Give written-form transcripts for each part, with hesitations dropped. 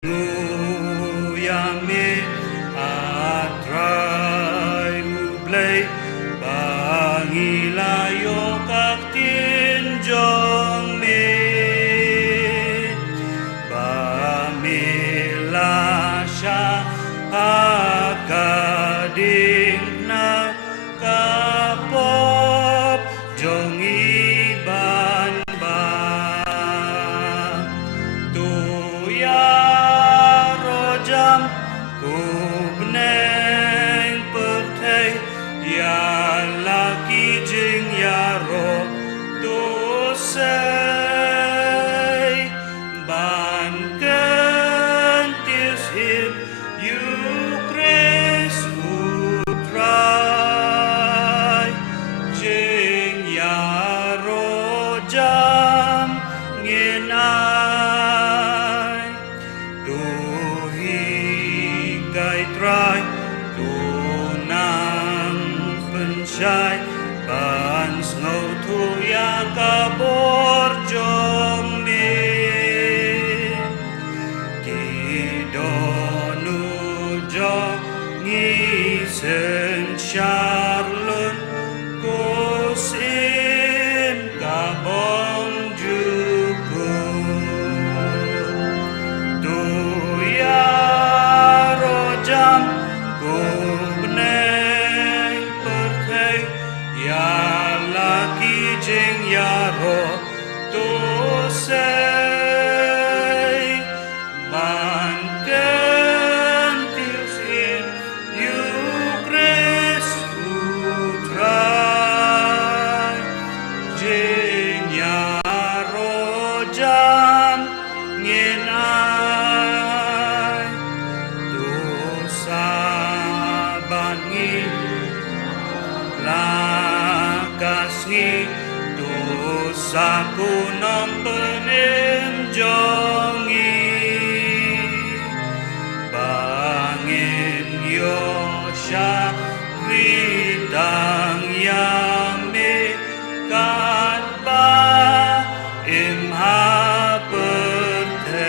Nguyami atrai ublay pangilayo kaktin jong mi pamila siya akading na kapop jong iban ba tuya rojam kubneng pertay ya laki jing ya ro dosay ban kentis him you grace utray jing ya rojam nginay Duhigay try tunang pensyay bans ngau tuya kabor jom mi kidonu jong ngisen Charlon kusim kabong jukun tuya rojam kubneng pertay ya laki jing ya ro dosay man kentil sin you grace utray jing ya rojam nginay dosa bangi lakas ngi dosa kunong penim jongi bangin yo siya ridang yami kat ba imha pertay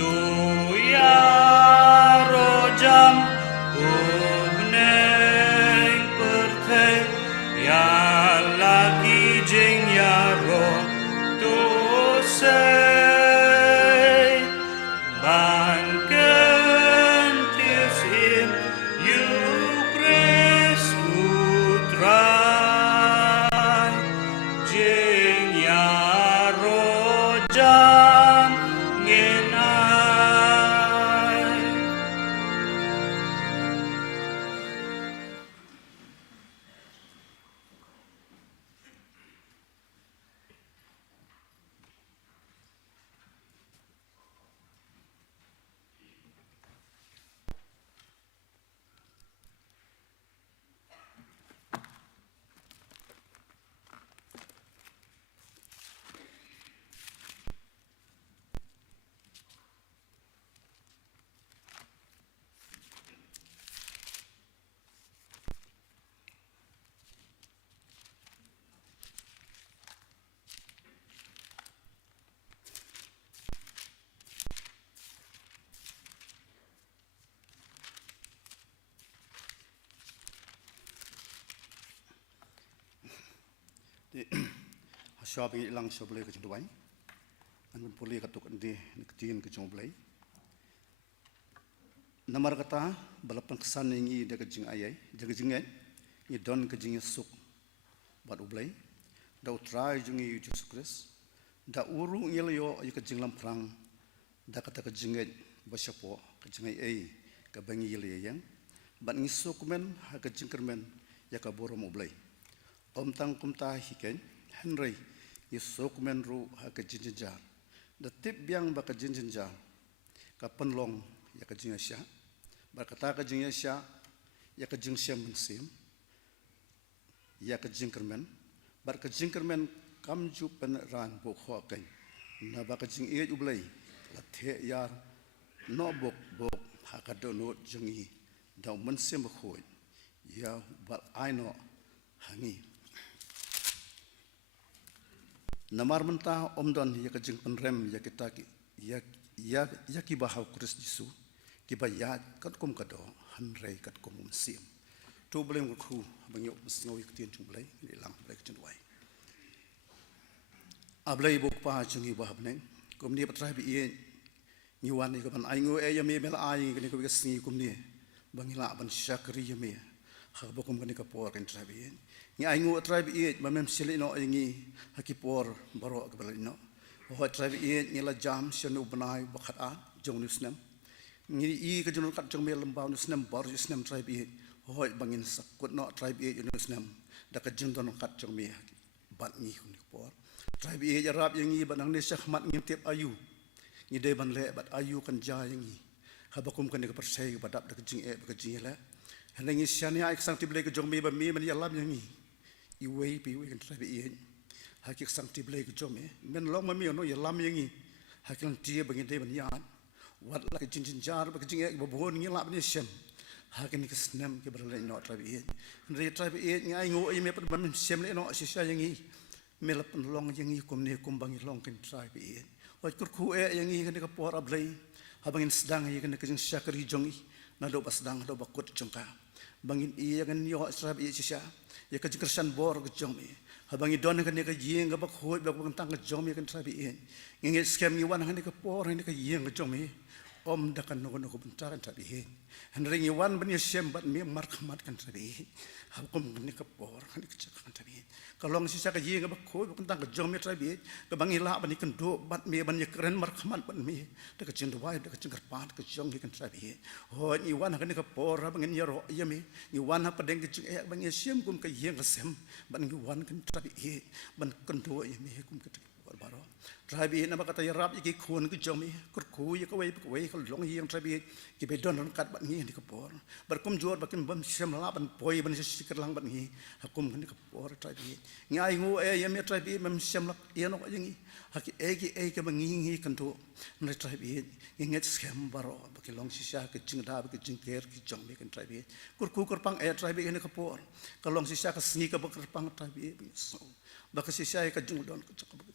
tuya rojam kubneng pertay ya laki jing ya ro dosay ban kentis him you grace utray jing ya rojam nginay Shopping ilang shoplay ke jendwai, anu pulih katuk andi niktiin ke jomblay. Namar kata balapan kesan ingi de kejing ayai, de kejingay, i don kejing suk bat ublay, da utrai jungi Yesus Kristus, da uru ngelayo i kejing lamprang, da kata kejingay basyapo kejingay ay kabangi yelayang, bat ngisuk men ha kejing kermen ya kaborom ublay. Om tang kumta hiken Henry isuk men ru ha kejinjar da tip biang ba kejinjar ka penlong ya kejing asya ba kata kejing asya ya kejing syam mensim ya kejing kermen bar kejing kermen kamju penran bo kho kai na ba kejing e ublai la the yar no bok bok ha ka do no jengi da mensim khoi ya ba aino hangi Namar mentah omdon ya kejing penrem ya kita ki ya kibahau Kristus Yesus kibayat kat kum kado hanrei kat kum sim tu boleh ngku bangyo sngoi ktien chung boleh ni lang boleh chen wai ablai bok pa chung ibah bneng kum ni patrai bi ye ni wan ni kapan ai ngo e yame mel ai ni ko sngi kum ni bangila ban syakri yame ha bokum kan ka por kan trai bi ni ai ngo trai bi ye mamem sili no ngi hakipor baro ka balino ho trai bi ye ni la jam shanu banai bakhat a jong ni snam ni I ka jun kat jong me lambau ni snam bar ni snam trai bi hoi bangin sakut no tribe ye yunus nam da ka jing don kat jong me bat ni kun por tribe ye jarab yang ni banang ne syahmat ngim tiap ayu ni de ban le bat ayu kan ja yang ni habakum kan ka persai badap da ka jing e ka jing la han ngi syani ai sang tible ka jong me ba me man yalam yang ni I wei pi we kan tribe ye hakik sang tible ka jong me men long ma me no yalam yang ni hakil tie bangin de ban yan wat la ka jing jar ba ka jing e ba bon ngi la ni syam hakin ke senam ke berlai no tribe ye dari tribe ye ngai ngo ai me pat ban sem le no sisa yang i me la pen long yang i kum ne kum bangi long ken tribe ye oi kur khu e yang i kan ka por ablai habangin sedang ye kan ka jing syakri jong i na do pas sedang do bakut jongka bangin i kan yo tribe ye sisa ye ka jingkersan bor ke jong me habangi don kan ka yeng ka bak hoi bak tang ka jong me kan tribe ye ngi scam ni wan kan ka por kan ka yeng ka jong me om da kan no ko bentar tribe ye Henry Wan bani syem bat me markhamat kan tabi hakum ni ka por kan ka kan tabi kalong sisa ka yeng ba ko kan tang ka jom me tabi ka bangi la bani kan do bat me ban keren markhamat ban me da ka chin wai da ka chin pat ka jong kan tabi ho ni wan kan ka por bangin yaro yame ni wan ha padeng ka chin bangi syem kum ka yeng ka sem ban ni wan kan tabi ban kan do yame kum ka baro Trabi nama kata yarab iki khun ki jomi kurku ya kawai ka long yang trabi ki bedon kat bat ni kapor berkum jor bakin bam semla ban poi ban sikir lang ban ni hakum ni kapor trabi ngai ngu e yam trabi mem semla ya no yang haki e ke bangi kan to na trabi nget scam baro bakin long sisa ke jingda ke jingker ki jomi kan trabi kurku kurpang e trabi ni kapor kalong sisa ka sngi ka kurpang trabi so baka sisa ka jingdon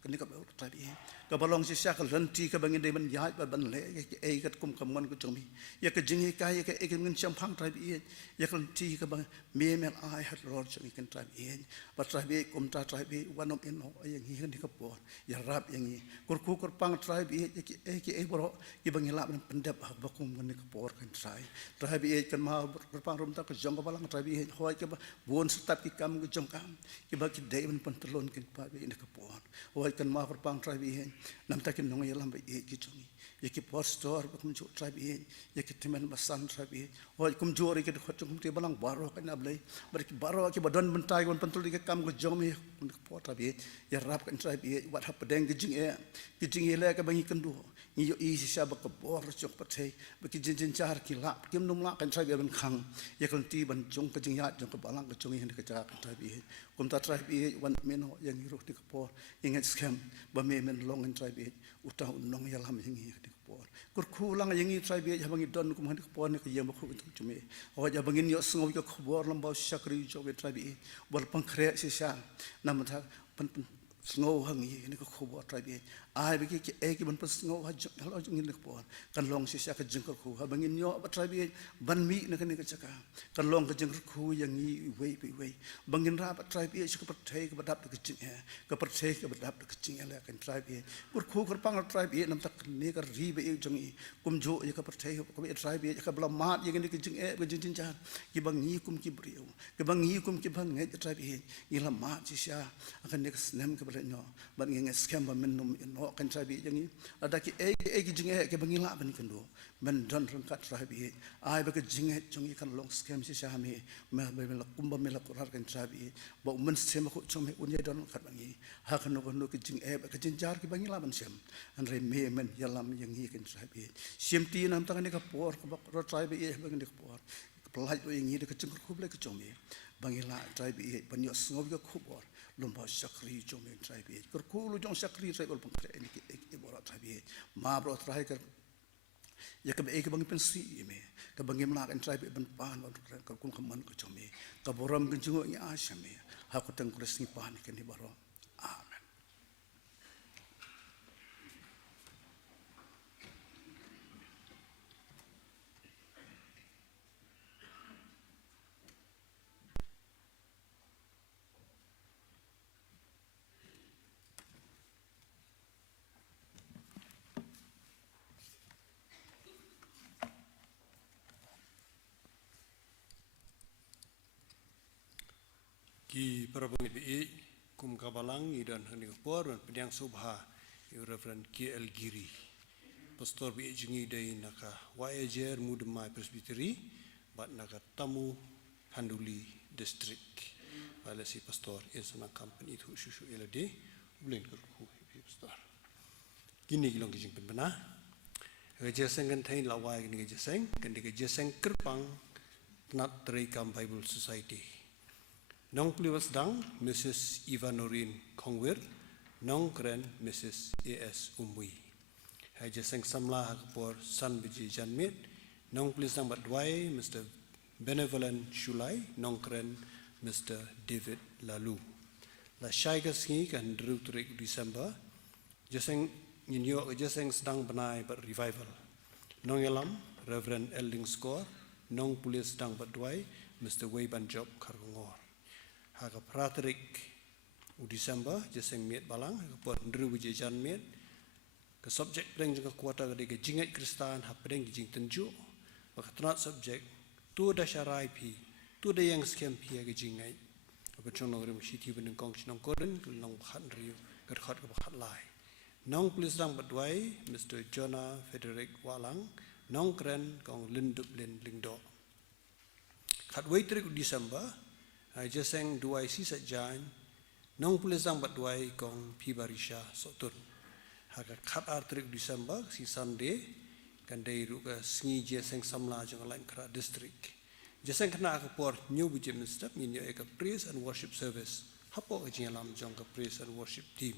kani ka trabi ka balong sisa ka lanti ka bangin de man yai ba ban le e ka kum kamon ko chumi ya ka jingi ka ya ka e ngin champang trabi ya ka lanti ka bang me mel ai hat lord chumi kan trabi ba trabi kum ta trabi wanom eno yang hi ni ka por ya rap yang hi kurku kurpang trabi ya ki e boro ki bangin la ban pendap ba kum ni ka por kan trabi kan ma kurpang rum ta ka jong ka balang trabi hoi ka bon stap ki kam ko jong kam ki ba ki de ban pantalon kin pa be ni ka por hoi kan ma kurpang trabi nam takin nong yalam ba e ki chungi ye ki pastor ba kum jo trabi ye ki timan basan trabi hoi kum jo ri ki khot kum te balang baro kan ablai bar ki baro ki badon bentai kon pantul ki kam ko jomi kum po trabi ya rap kan trabi wat hap deng ki jing e le ka bangi kan do ni yo i sisa ba ka bor chok pathe ba ki jin char ki la kim num la kan trabi ban khang ye kan ti ban jong ka jing ya jong ka balang ka chungi hen ka cha kan trabi kum ta trabi wan meno yang ro ti ka por ingat scam ba me men long en trabi uta nong yalam yang hi ti ka por kur khulang yang hi trabi ya bangi don kum han ka por ni ka yem khu tu chume o ja bangin yo sngo ka khobor lambau sakri jo be trabi bor pang khre sisa nam tha pan sngo hang hi ni ka khobor trabi ai be ki e ki ban pas sngo ha halo jing ni ka por kan long sisa ka jing ka khu ha bangin yo ba trabi ban mi na ka ni ka chaka kan long ka jing khu yang hi wei bangin ra ba trabi ka pathe ka badap ka jing ka pathe ka badap ka jing la kan trabi kur khu kur pang trabi nam tak ni ka ri be jong i kum jo ya ka pathe ka be trabi ka bla mat yang ni ka jing ka jing chan ki bang ni kum ki brio ki bang ni kum ki bang ngai trabi ni la mat sisa akan ni ka snem ka bla no ban ngai scam ba men num no kan trabi yang ni ada ki e ki jing ke bang la ban kan do men don ran ka trabi ai ba ka jing jong i kan long scam sisa me me la kum ba me la kurar kan trabi ba men sem ko chome unye don ka bang ni ha kan no ki jing ba ka jing jar ki bang la ban sem an re me men yalam yang hi kan trabi sim ti nam ta ni ka por ka ba trabi e bang ni ka por pelai lo yang hi ka jing ko le ka chome bang la trabi e ban yo sngob ka khobor lomba sakri chome trabi kur ko lu jong sakri sai bol pang ni ki bora trabi ma bro trai ka ya ka be ka bang pensi me ka bang mla kan trabi ban pan ka kum kaman ko chome ka boram kan jungo ni asame ha ko tang kres ni pan kan ni baro amen parabangit bi kum kabalang idan hani por dan penyang subha Reverend KL Giri pastor bi jungi dai naka YAJR Mudmai Presbytery bat naka tamu Handuli district bala si pastor insana company tu susu elade blin ku pastor kini gilong kijing penbena Gajaseng kan thain lawai ni gajaseng kan di gajaseng kerpang Nat Terekam Bible Society. Nong pliwas dang Mrs. Eva Norin Kongwir, nong keren Mrs. A.S. Umwi. Gajaseng samla hakapor San Biji Janmit, nong pliwas dang badwai Mr. Benevolent Shulai, nong keren Mr. David Lalu. La syai kasngi kan drew turik December, jaseng Nyinyo Gajaseng sedang benai ber revival. Nong elam Reverend Elding Score, nong pulis sedang berdwai Mr. Wei Banjob Karungor. Haka praterik u December jaseng miet balang haka pot ndru wije jan miet ke subjek pedeng jengka kuota ke jingat Kristan ha pedeng jing tenju baka tenat subjek tu da syarai pi tu da yang skem pi ke jingai apa chong nong rem shiti beneng kong nong koden nong khat riu ke khat ke khat lai. Nong pulis dang badwai Mr. Jonah Frederick Walang, nong keren kong lindup lin lingdo. Khat wai trik December, jaseng duai sisa jan, nong pulis dang badwai kong pibarisha sotun. Haka khat ar trik December si Sunday, kan day ruga sngi jaseng samla jang lain kra district. Jaseng kena akapor new bujim step minyo eka praise and worship service. Hapo kajing alam jang ka praise and worship team.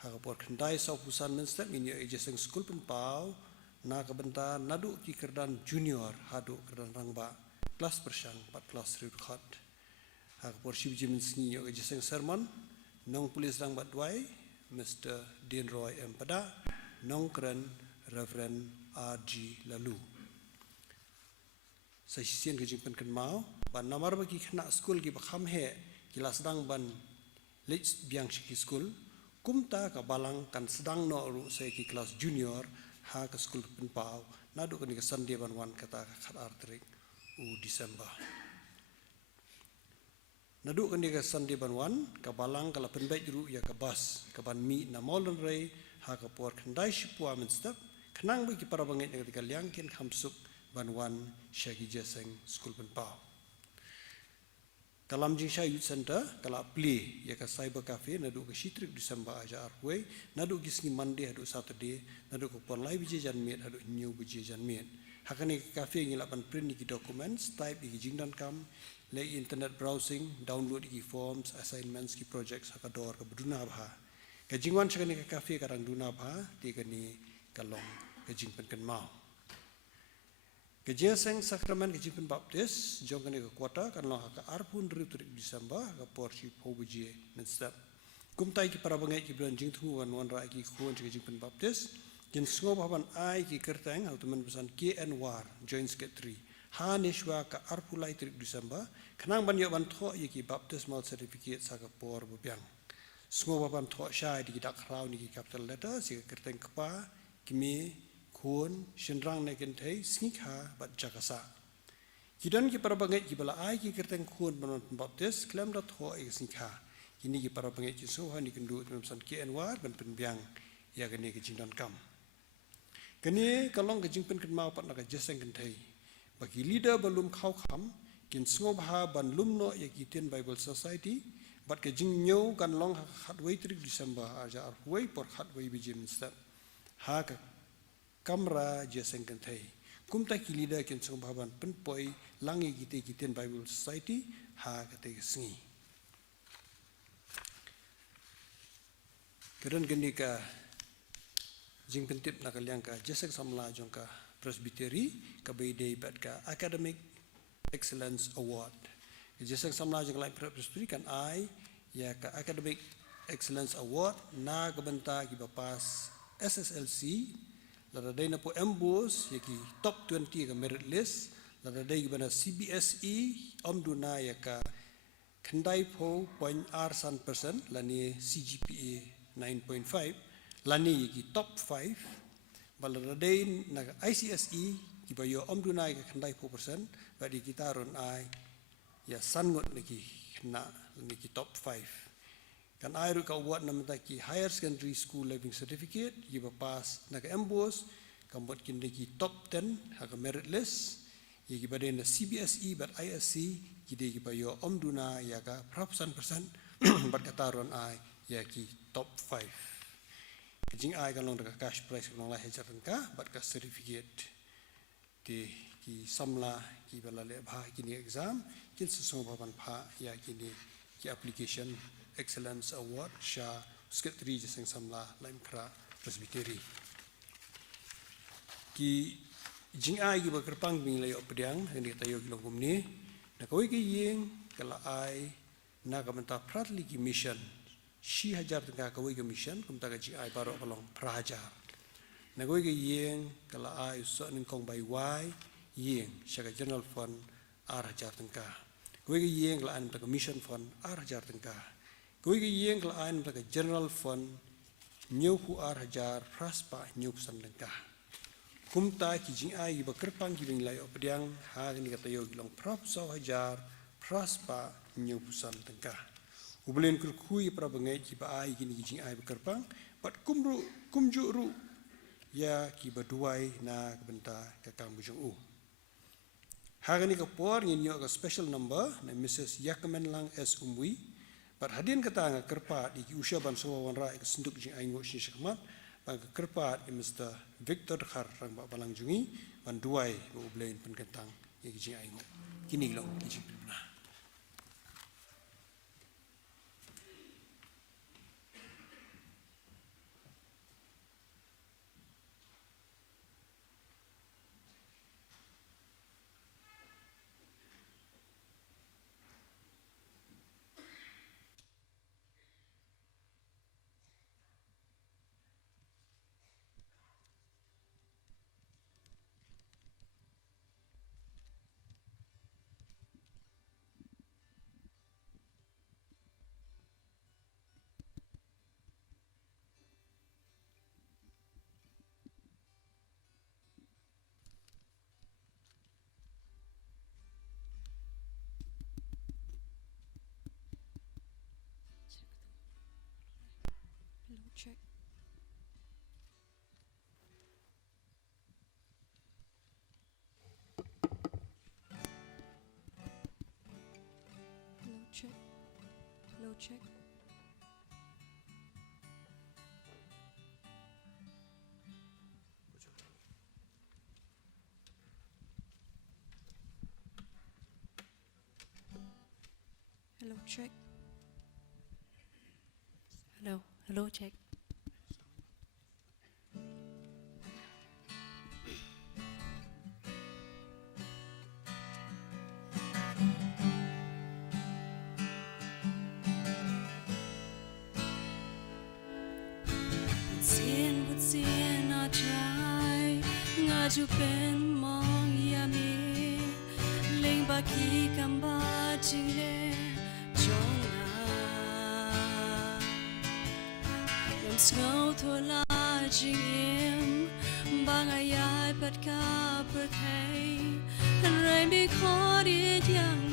Hakapor kendai sau pusan menstep minyo ejaseng school penpau na kabenta nadu ki kerdan junior hadu kerdan rangba kelas persang 4 kelas rukhat. Hakapor shibji mensni yo ejaseng sermon nong pulis rang badwai Mr. Dean Roy M. Pada nong keren Reverend R.G. Lalu. Sa sisien kejing pen kenmau ban namar bagi kena school ki bakham he kilas dang ban lech biang shiki school kumta ka balang kan sedang no ru saya ki kelas junior ha ke school penpau nadu kan ke Sunday ban wan kata khat artrik u December nadu kan ke Sunday ban wan ka balang kala penbai ru ya ka bas ka ban mi na molen rei ha ka por khandai shipwa menstep khnang bi ki para bangai ke liangkin khamsuk ban wan syagi jaseng school penpau. Kalam Jingsha Youth Center, kala play ya ka cyber cafe nadu ke shitrik December aja arway, nadu gisni Monday hadu Saturday, nadu ke pon live bije janmiet hadu new bije janmiet. Hakani cafe ngilapan print ki documents type ki jingdan kam, le internet browsing, download ki forms, assignments ki projects hakador ke beduna bha. Ke jingwan sakani ke cafe karang duna bha, ti kani kalong ke jingpen kan mau. Kejaseng sakramen kejimpen baptis jongkan ke kuota kan loh ka arpun ritrik December ka porsi pobuje menstep kumtai ki para bangai ki bulan jing thu wan ra ki khon kejimpen baptis jin sngo baban ai ki kertang automen pesan KN war joins get 3 hanishwa ka arpulai trik December kenang ban yo ban tho ki baptismal certificate sa ka por bubyang sngo baban tho syai di dak raw ni ki capital letter si kertang kpa kimi khun shinrang ne ken thei singkha bat jakasa kidan ki para bangai ki bala ai ki kerteng khun banon baptis klem da tho e singkha kini ki para bangai ki so hani kendu memsan ki enwar ban penbyang ya kene ki jingdan kam kene kalong ki jingpen ken mau pat na ka jeseng ken thei bagi leader balum khau kham kin sngob ha ban lumno ya ki ten Bible Society bat ke jing nyo kan long khat wei trik December aja ar wei por khat wei bijim step ha ka kamra jeseng kan thai kumta ki leader ken song baban penpoi langi kite kiten Bible Society ha kate sngi keren genika jing pentip na kalyang ka jeseng samla jong ka presbytery ka beidei bat ka academic excellence award jeseng samla jong lai presbytery kan ai ya ka academic excellence award na kabenta ki bapas SSLC lada day na po embos yaki top 20 ka merit list lada day bana CBSE omduna ya ka khandai po point r % lani CGPA 9.5 lani yaki top 5 balada day na ICSE ki bayo omduna ya khandai po % badi kita ron ai ya sangot lagi na niki top 5. Kan airu ka buat namanya ki higher secondary school living certificate, iba pass naga embos, kan buat kin niki top 10 haga merit list, yagi pada na CBSE but ISC, kide ki bayo omduna yaga persen bat kataron ai yaki top 5. Jing ai kan long daga cash prize kan lah hajar ka bat ka certificate ki samla ki bala le bha kini exam kin sesong papan pha ya kini ki application excellence award sha secretary jeseng samla lain kra presbytery ki jing ai ki bakerpang bing layo pedang ni tayo kilong kumni na koi ki yeng kala ai na kamenta pratli ki mission shi hajar tengah koi ki mission kumta ka jing ai baro kalong prahajar na koi ki yeng kala ai so ning kong bai wai yeng syaga general fund hajar tengah koi ki yeng kala an ta mission fund hajar tengah koi ki yeng kala an ta general fund nyuhu hajar praspa nyuh san tengah kumta ki jing ai ba kerpang ki bing layo pediang ha ni kata yo long prop so hajar praspa nyuh san tengah ublen kurkui pra bangai ki ba ai ki jing ai ba kerpang pat kumju ru ya ki baduai na benta ka kambujung u hari ni kapor nginyo ka special number na Mrs. Yakamen Lang S. Umwi pat hadin kata nga kerpat di usia ban sawan ra ka senduk jing ai ngo shi shikmat ban kerpat Mr. Victor Khar rang ba balang jungi ban duai go ublen pen kentang ye jing ai ngo kini lo jing na Check. Low check. Low check. Hello, check. Hello, check. Butin I try ngaju pen mong yami ling baki kamba jingle jonga yam snow to la jingim bang ayai pat ka perthai and rain be caught it yanga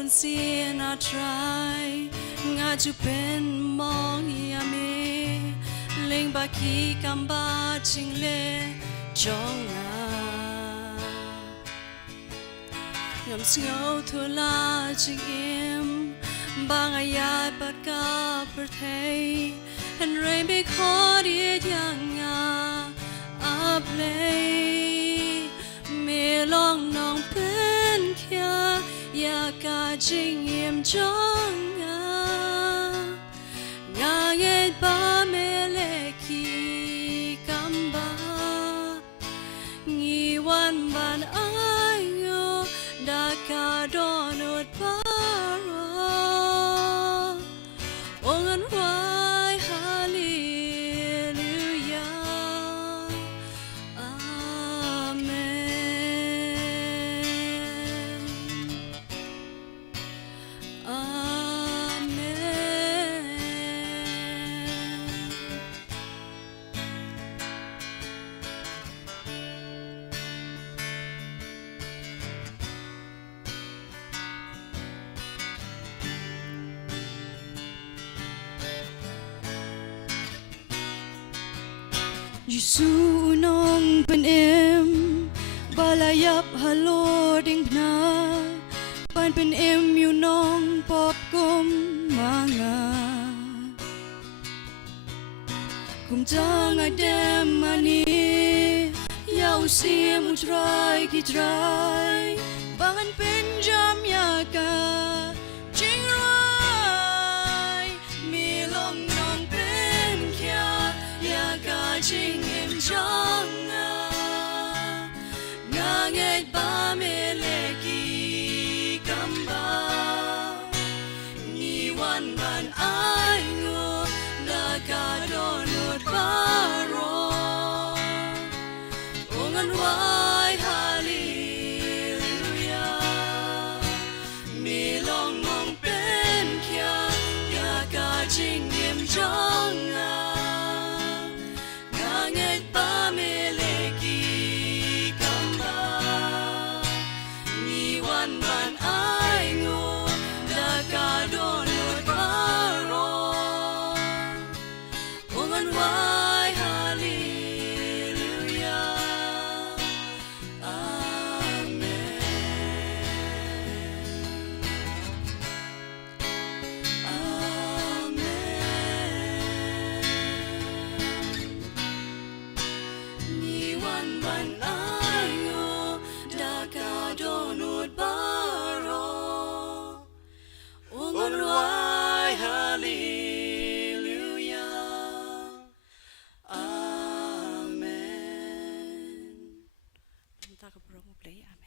bun sien I try ngaju pen mong yami ling baki kamba jingle jonga yam snow to la jingim bang ayai pat ka perthai and rain be caught it yanga ablay me long nong pen kya ya ka jing yem jonga nga ye ba me le ki kamba ngi wan ban ayo da ka donut paro ongan wa Yesu unong penem balayap halo ding na pan penem yunong pop kum manga kum jang adem mani yau sim utrai ki trai bangan penjam yaka jingrai milong nong pen kya yaka jing em janga nganget ba meleki kamba ni wan ban ai ngo na ka donut paro ongan wai hallelujah milong mong pen kya ya ka jing em janga nganget ba meleki kamba ni wan ban ai ngo na ka donut paro ongan wai hallelujah amen amen ni wan ban ai ngo da ka donut paro ongan wai hallelujah amen. Minta ke bro mau play amen.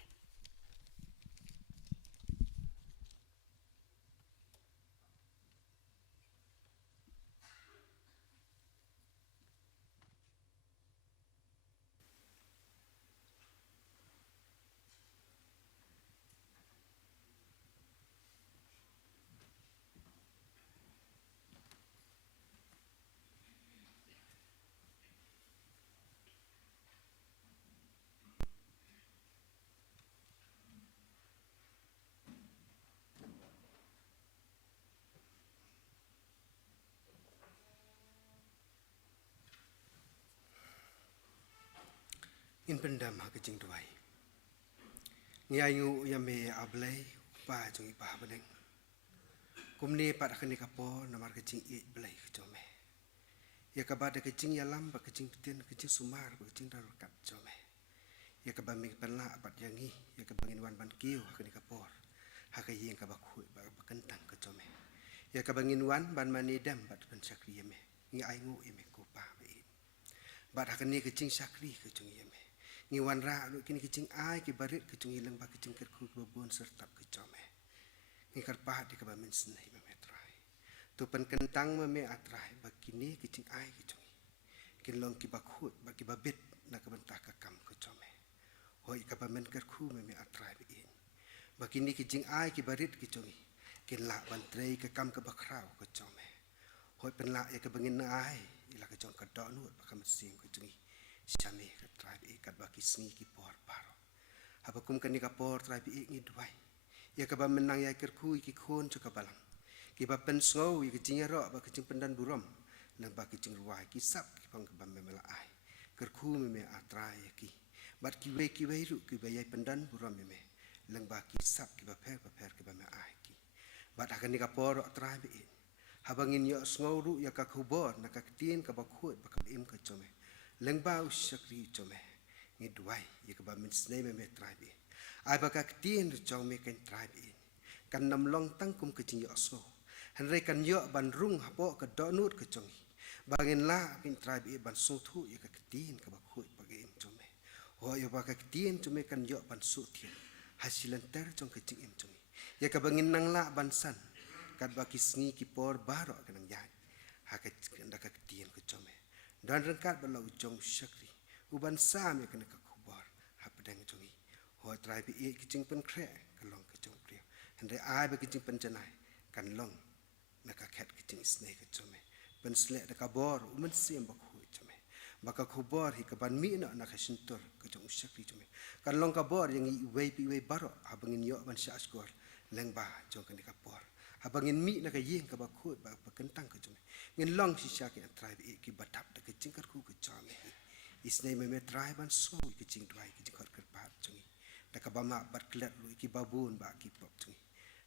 In pendam ha kecing tuai. Ngai ngu yame ablay pa jung ipa beneng. Kumne pat akan kapo namar kecing i blay kecome. Ya kabada kecing yalam ba kecing piten kecing sumar ba kecing darukat jome. Ya kabaming penla apat yangi ya kabangin wan ban kiu akan kapor. Hakayi yang kabakhui ba kentang kecome. Ya kabangin wan ban manidam bat ban sakri yame. Ngai ngu yame kupa ba in. Bat akan ni kecing sakri kecung yame. Ni wan ra lu kini kecing ai ki barit kecung ilang ba kecing kerku babon sertap kecome. Ni karpah di kabamin senai memetrai. Tu pen kentang meme atrai ba kini kecing ai kecung. Kin long ki bakhut ba ki babit na kabentah kakam kecome. Hoi kabamin kerku meme atrai bi in. Ba kini kecing ai ki barit kecung. Kin la bantrei kakam kabakrau kecome. Hoi pen la ya kabangin na ai ila kecong kadonut ba kamesim kecung. Syame ke tribe ikat baki sengi ki por paro. Haba kum kani ka por tribe ik ngi duai. Ya ka ba menang ya kerku ki khon chu ka balang. Ki ba pen sngau ki jing ro ba kicing pendan burom. Nang ba kicing ruai ki sap ki pang ka ba memela ai. Kerku me atrai ki. Bat ki we ru ki ba yai pendan burom me. Lang ba ki sap ki ba per ki ba me ai ki. Bat akan ni ka por tribe ik. Haba ngin yo sngau ru ya ka khubor na ka tien ka ba khut ba ka im ka chome. Lengbau sakri chome ngi duai ye ka ba min snei me tribe ai ba ka tien chong me ken tribe kan nam long tang kum ka ching yo so han re kan yo ban rung hapo ka donut ka chong bangin la ken tribe ban so thu ye ka tien ka ba khoi ba ge im chome ho yo ba ka tien chome kan yo ban su thien hasilan ter chong ka ching im chome ye ka bangin nang la ban san kat ba ki sngi ki por baro ka nang yai ha ka nda ka tien ka chome dan rengkat balau jong sakri uban sam ya kena kubor hapadang jongi ho trai bi kicing pen kre kalong kicong prio hande ai ba kicing pen janai kan long naka ket kicing snake chome pen slek da kabor uman sim ba khu chome baka kubor hi kaban mi na naka sintor kicong sakri chome kan long kabor yang i wei pi wei baro abangin yo ban sya skor leng ba jong kan kapor abangin mi naka yeng ka ba khu ba kentang ka chome ngin long si sya ke trai bi ki batap da kicing kar khu ka chome isne me trai ban so ki jing tuai ki jing khot pat chungi da ka ba ma bat klet lu ki babun ba ki pop chungi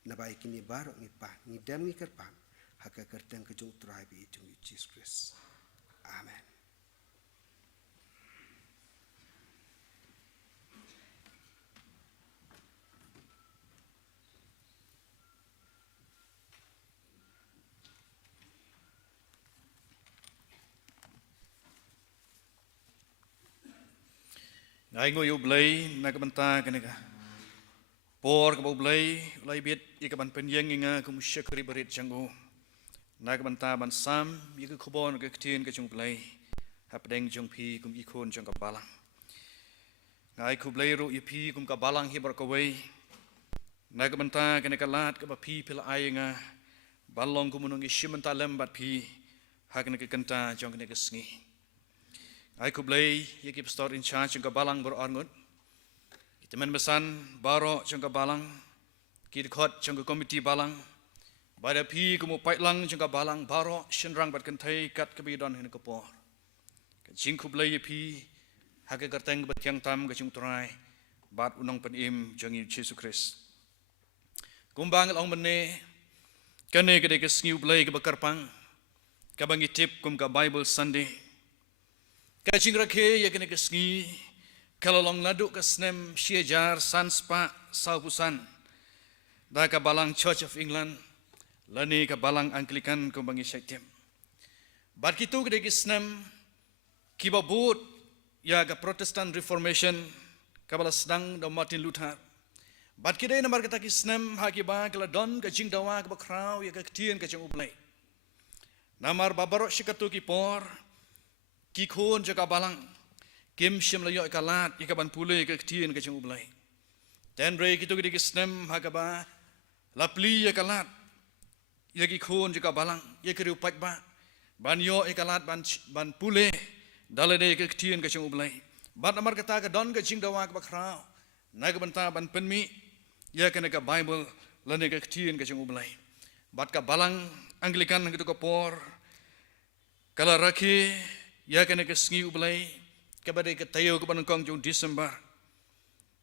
na bai ki ni baro ni pa ni dan ni ker pan haka kerteng ke jung trai bi chungi Jesus Christ. Amen. Ngai ngoi ublay na kabanta kaneka. Por kabublay ulay bit ikaban penyeng inga kumusyakri berit janggo. Na kabanta ban sam yika kubon ka ktin ka jung blay. Hapdeng jung pi kum ikon jung kabalang. Ngai kublay ru ipi kum kabalang hibar kaway. Na kabanta kaneka lat ka pi pila ay nga balong kumunong isyimanta lembat pi hakaneka kanta jung kaneka sngi. Ai kublay yaki pastor in charge jangka balang berorngut. Teman besan baro jangka balang, kidkot jangka komiti balang. Bada pi kumu paitlang jangka balang baro shenrang bat kentai kat kebidon hin kapor. Kajing kublay pi hake kerteng bat kyang tam kajung turai bat unong penim jangi Jesus Christ. Kumbang long bene kane kede kesngi ublay ke bakarpang. Kabangi tip kum ka Bible Sunday. Kacing rakhe yakne kesngi kalolong laduk kesnem siejar sanspa saupusan da ka balang Church of England lani ka balang Anglican kumbangi syaitim bat kitu gede kesnem kibabut ya ka Protestant Reformation kabala sedang da Martin Luther bat kide namar kata kesnem hakiba kala don ka jing dawa ka bakrau ya ka ktien ka jang ublay namar babarok sikatu kipor Kikon jaga balang, kim shim layo ikalat, ikaban pule ikaktiin kacang ublay. Dan rey kitu gede kisnem hakaba, lapli ikalat, yakikon jaga balang, yakiri upat ba, ban yo ikalat ban pule, dalade ikaktiin kacang ublay. Bat amar kata ka don kacing dawa bakrau, nagabanta ban penmi, yakan ka Bible lane ikaktiin kacang ublay. Bat ka balang Anglikan gitu kapor, kala rakhi ya kena kesngi ublay kepada ketayo ke banangkong jung Disember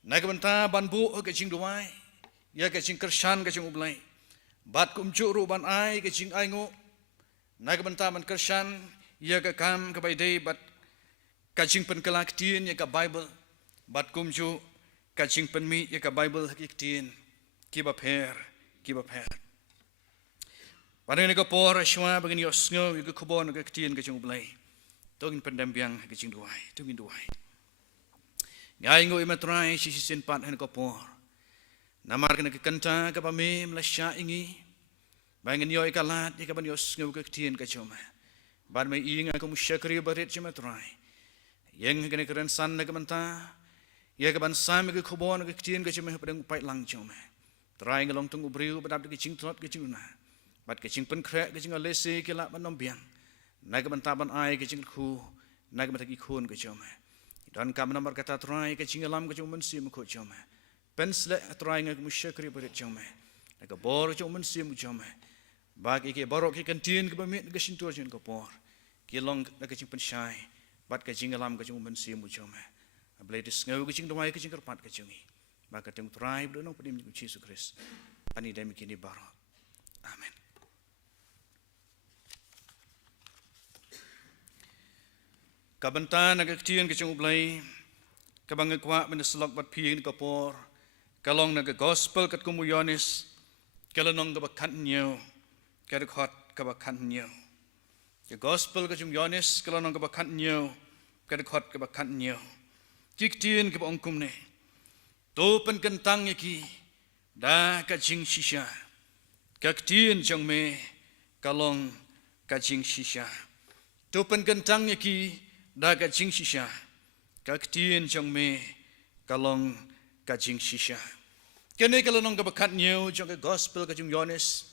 nagabanta banbu ke jing duai ya ke jing kershan ke jing ublay bat kumcu ru ban ai ke jing aingo nagabanta ban kershan ya ke kam ke baidai bat ke jing penkelaktin ya ke Bible bat kumcu ke jing penmi ya ke Bible hakiktin kiba per padang ni ke por shwa bagini osngo ya ke kobon ke ktin ke jing ublay tungin pendambiang kecing tungin duai. Ngai ngoi matrai sisi senpat hen kopor. Namar kena kekanta kapame melasya ingi. Bangin yo ikalat ikaban yos ngau kektian kacoma. Bad mai inga kumusyakri barit cematrai. Yang kena keren san na kamanta. Ya kaban sam ke kobon kektian kacoma padang pait lang coma. Trai ngalong tung ubriu badap kecing trot kecing una. Bad kecing penkrek kecing alese kelak manombiang. Naga bantaban ai kecing ku, naga bataki kun kecoma. Dan kami nomor kata try kecing alam kecing mensim kecoma. Pensle try ngak musyakri berit coma. Naga bor kecing mensim kecoma. Bagi ke barok ke kantin ke pemit ke sintur jen kapor. Kilong naga kecing pensyai, bat kecing alam kecing mensim kecoma. Ablay disngau kecing domai kecing kerpat kecingi. Maka teng try berdonong pedim Jesus Christ. Ani demi kini barok. Amen. Kabantan nagaktian kecing ublay, kabang kwa meneslok bat piing kapor, kalong naga gospel kat kumuyonis, kalanong kabakan niyo, kadakot kabakan niyo. Ke gospel kecing yonis, kalanong kabakan niyo, kadakot kabakan niyo. Kiktian kabangkum ne, topen kentang yaki, da kacing shisha, kaktian jang me, kalong kacing shisha. Topen kentang yaki, da kacing shisha, kaktian jang me, kalong kacing shisha. Kene kalong kabakat niyo jang ke gospel kacing yonis,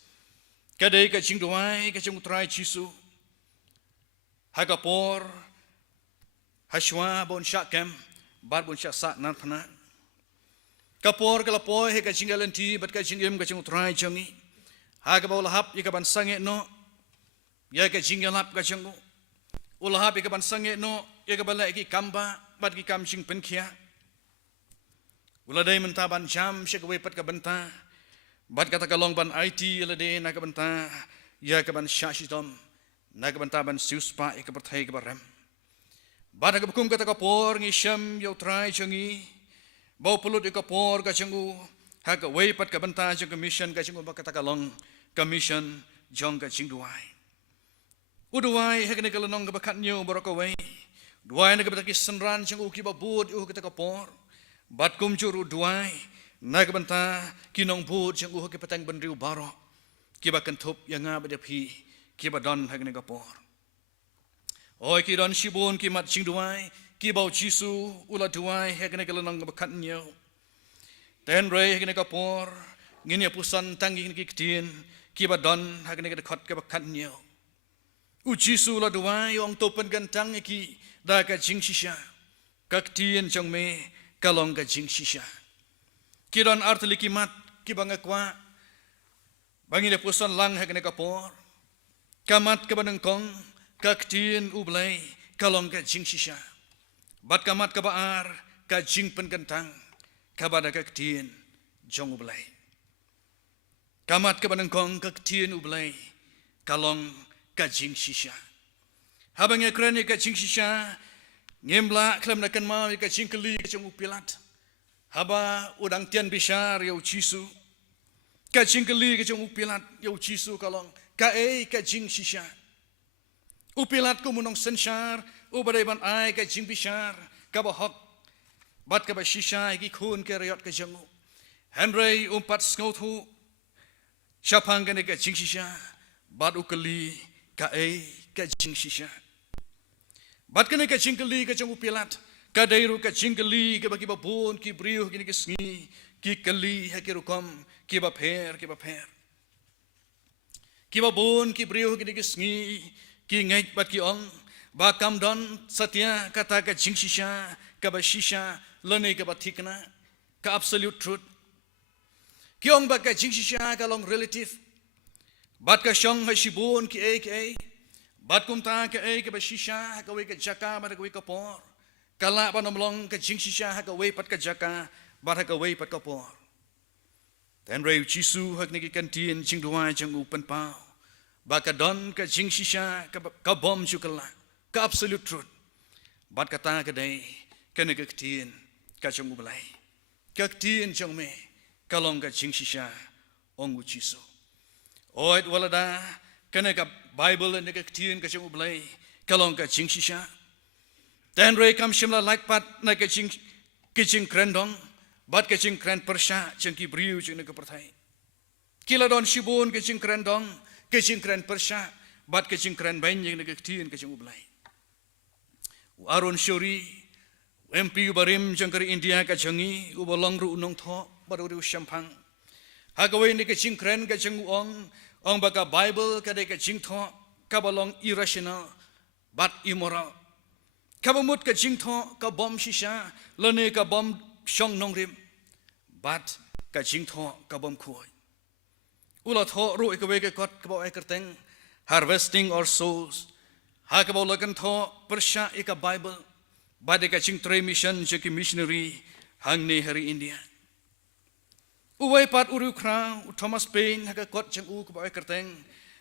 kadai kacing duai kacing utrai cisu, hagapor, hashwa bon syakem, bar bon syak sak nan pana. Kapor kalapoy he kacing galanti bat kacing im kacing utrai jangi, hagabau lahap ikaban sange no, ya kacing galap kacing ulahap ikaban sange no ia kebalai ki kamba bat ki kam sing penkia uladai menta ban jam syek wepat ka benta bat kata kalong ban IT uladai nak benta ia ke ban syashidom nak benta ban siuspa ia ke berthai ke baram bat ka bukum kata kapor ngi syam yau trai changi bau pulut ia kapor ka changu ha ka wepat ka benta jang commission ka changu kata kalong commission jong ka chingduai uduai hekne kalonong ka bakat nyu borokawai duai na ka bataki senran changu ki babut kata kapor bat kum juru duai na ka benta kinong but changu ki patang benriu baro ki ba kentup yang nga badapi ki ba don hekne kapor oi ki don shibun ki mat chingduai ki bau chisu ula duai hekne kalonong ka bakat nyu ten rei hekne kapor ngini pusan tangi ki ktin ki ba don hekne ka khot ka bakat nyu uchisu la duai ong topen gantang ki da ka jing shisha kaktien chong me kalong ka jing shisha kiron artli ki mat ki banga kwa bangi le pusan lang ha kene kapor kamat ka banang kong kaktien ublai kalong ka jing shisha bat kamat ka baar ka jing pen gantang ka bada kaktien jong ublai kamat ka banang kong kaktien ublai kalong kajing shisha habang ekrani kajing shisha ngembla klam nakan mau kajing keli kajing upilat haba udang tian bishar yau chisu kajing keli kajing upilat yau chisu kalong kajing shisha upilat ko munong senshar ubadai ban ai kajing bishar kabahok bat kaba shisha ki khun ke rayot kajing henry umpat skothu syapang kene kajing shisha bat ukeli ka jing shisha bat kene ka jingkeli ka jang upilat ka dairu ka jingkeli ka bagi babon ki briu ki sngi ki keli ha ki rukom ki ba pher ki babon ki briu ki sngi ki ngai bat ki ong ba kam don satya kata ka jing shisha ka ba shisha lene ka ba thikna ka absolute truth ki ong ba ka jing shisha ka long relative bat ka shong ha shibun ki ai bat kum ta ka ai ka bashisha ka we ka jaka bat ka we ka por kala ba nomlong ka jing shisha ka we pat ka jaka bat ka we pat ka por ten rei chisu hak ni ki kantin ching duai chang upan pau ba ka don ka jing shisha ka bom chukala ka absolute truth bat ka ta ka dai ka ne ka tin ka chang ublai ka tin chang me ka long ka jing shisha ongu chisu oit walada kene ka bible ne ka tien ka chung ublai kalong ka jing shisha ten rei kam shimla like pat na ka jing kitchen krendong bat ka jing kren persha chung ki briu chung ne ka perthai kila don shibun ka jing krendong ka jing kren persha bat ka jing kren bain ne ka tien ka chung ublai arun shori MP barim chung kari India ka changi ubolong ru unong tho baru shampang hagawai ni ka jing kren ka chung ong baka Bible ka de ka jing tho ka balong irrational but immoral ka bamut ka jing tho ka bom shisha lane ka bom shong nong rim but ka jing tho ka bom khoi ula tho ru ka we ka kot ka ba kerteng harvesting our souls ha ka ba lagan tho persha ka Bible ba de ka jing tre mission je ki missionary hang ne hari India uwai pat uru krau Thomas Paine haka kot chang u ko ba kerteng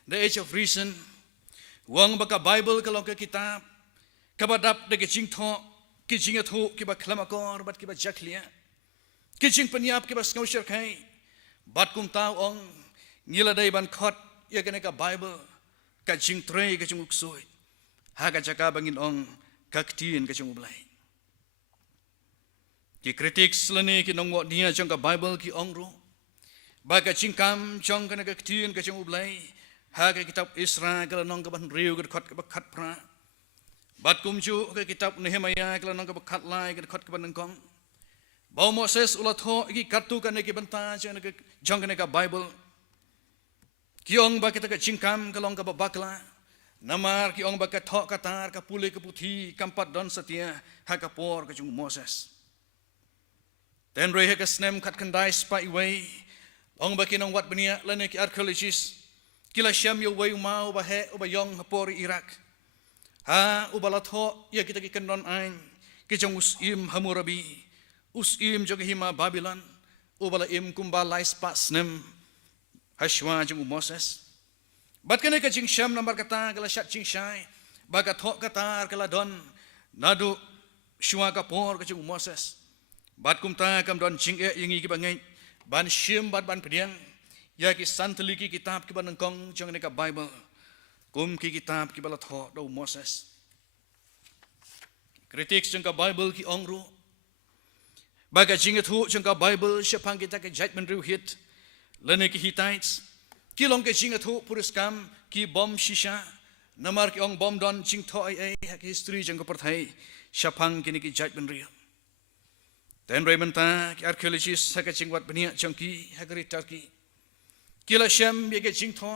the age of reason wang baka Bible kalong ka kitab kabadap de jing tho ki jing tho ki ba klamakor bat ki ba jaklia ki jing panyap ki ba skaushar kai bat kum tau ong ngila dai ban khot ya kene ka Bible ka jing tre ka jing uksoi haka jaka bangin ong kaktin ka jing ublai ki critics lani ki nongwa dia chong ka Bible ki ongro ba ka chingkam chong kana ka tin ka chong ublai ha ka kitab Isra ka nong ka ban riu ka khot ka khat pra bat kum chu ka kitab Nehemia ka nong ka khat lai ka khot ka ban kong ba Moses ula tho ki katu ka ne ki banta chong ka chong kana ka Bible ki ong ba kita ka chingkam ka long ka bakla namar ki ong ba ka tho ka tar ka pule ka puthi kampat don satya ha ka por ka chung Moses ten rei ka snem khat kandai spai way ong ba kinong wat bania lane ki archaeologist kila syam yo way mau ba he ba yong hapori Iraq ha ubala tho ya kita ki kendon ain ki jong usim Hammurabi usim jong hima Babylon ubala im kumba lais pa snem hashwa jong Moses bat kene ka jing sham nambar kata kala shat jing shai baga tho katar kala don nadu shwa ka por ka jong Moses bat kumta kam don jing e yingi ki bangai ban shim bat ban pediang ya ki santli ki kitab ki ban kong jong ne ka Bible kum ki kitab ki balat ho do Moses kritik jong ka Bible ki ongru baga jing thu jong ka Bible shapang kita ke judgment ru hit lene ki Hittites ki long ke jing thu puriskam ki bom shisha namar ki ong bom don jing tho ai ki history jong ka perthai shapang ki ni ki judgment ru dan rementa ki archaeologist ha ka jing wat bania jong ki ha ka Turkey kila sham ye ke jing tho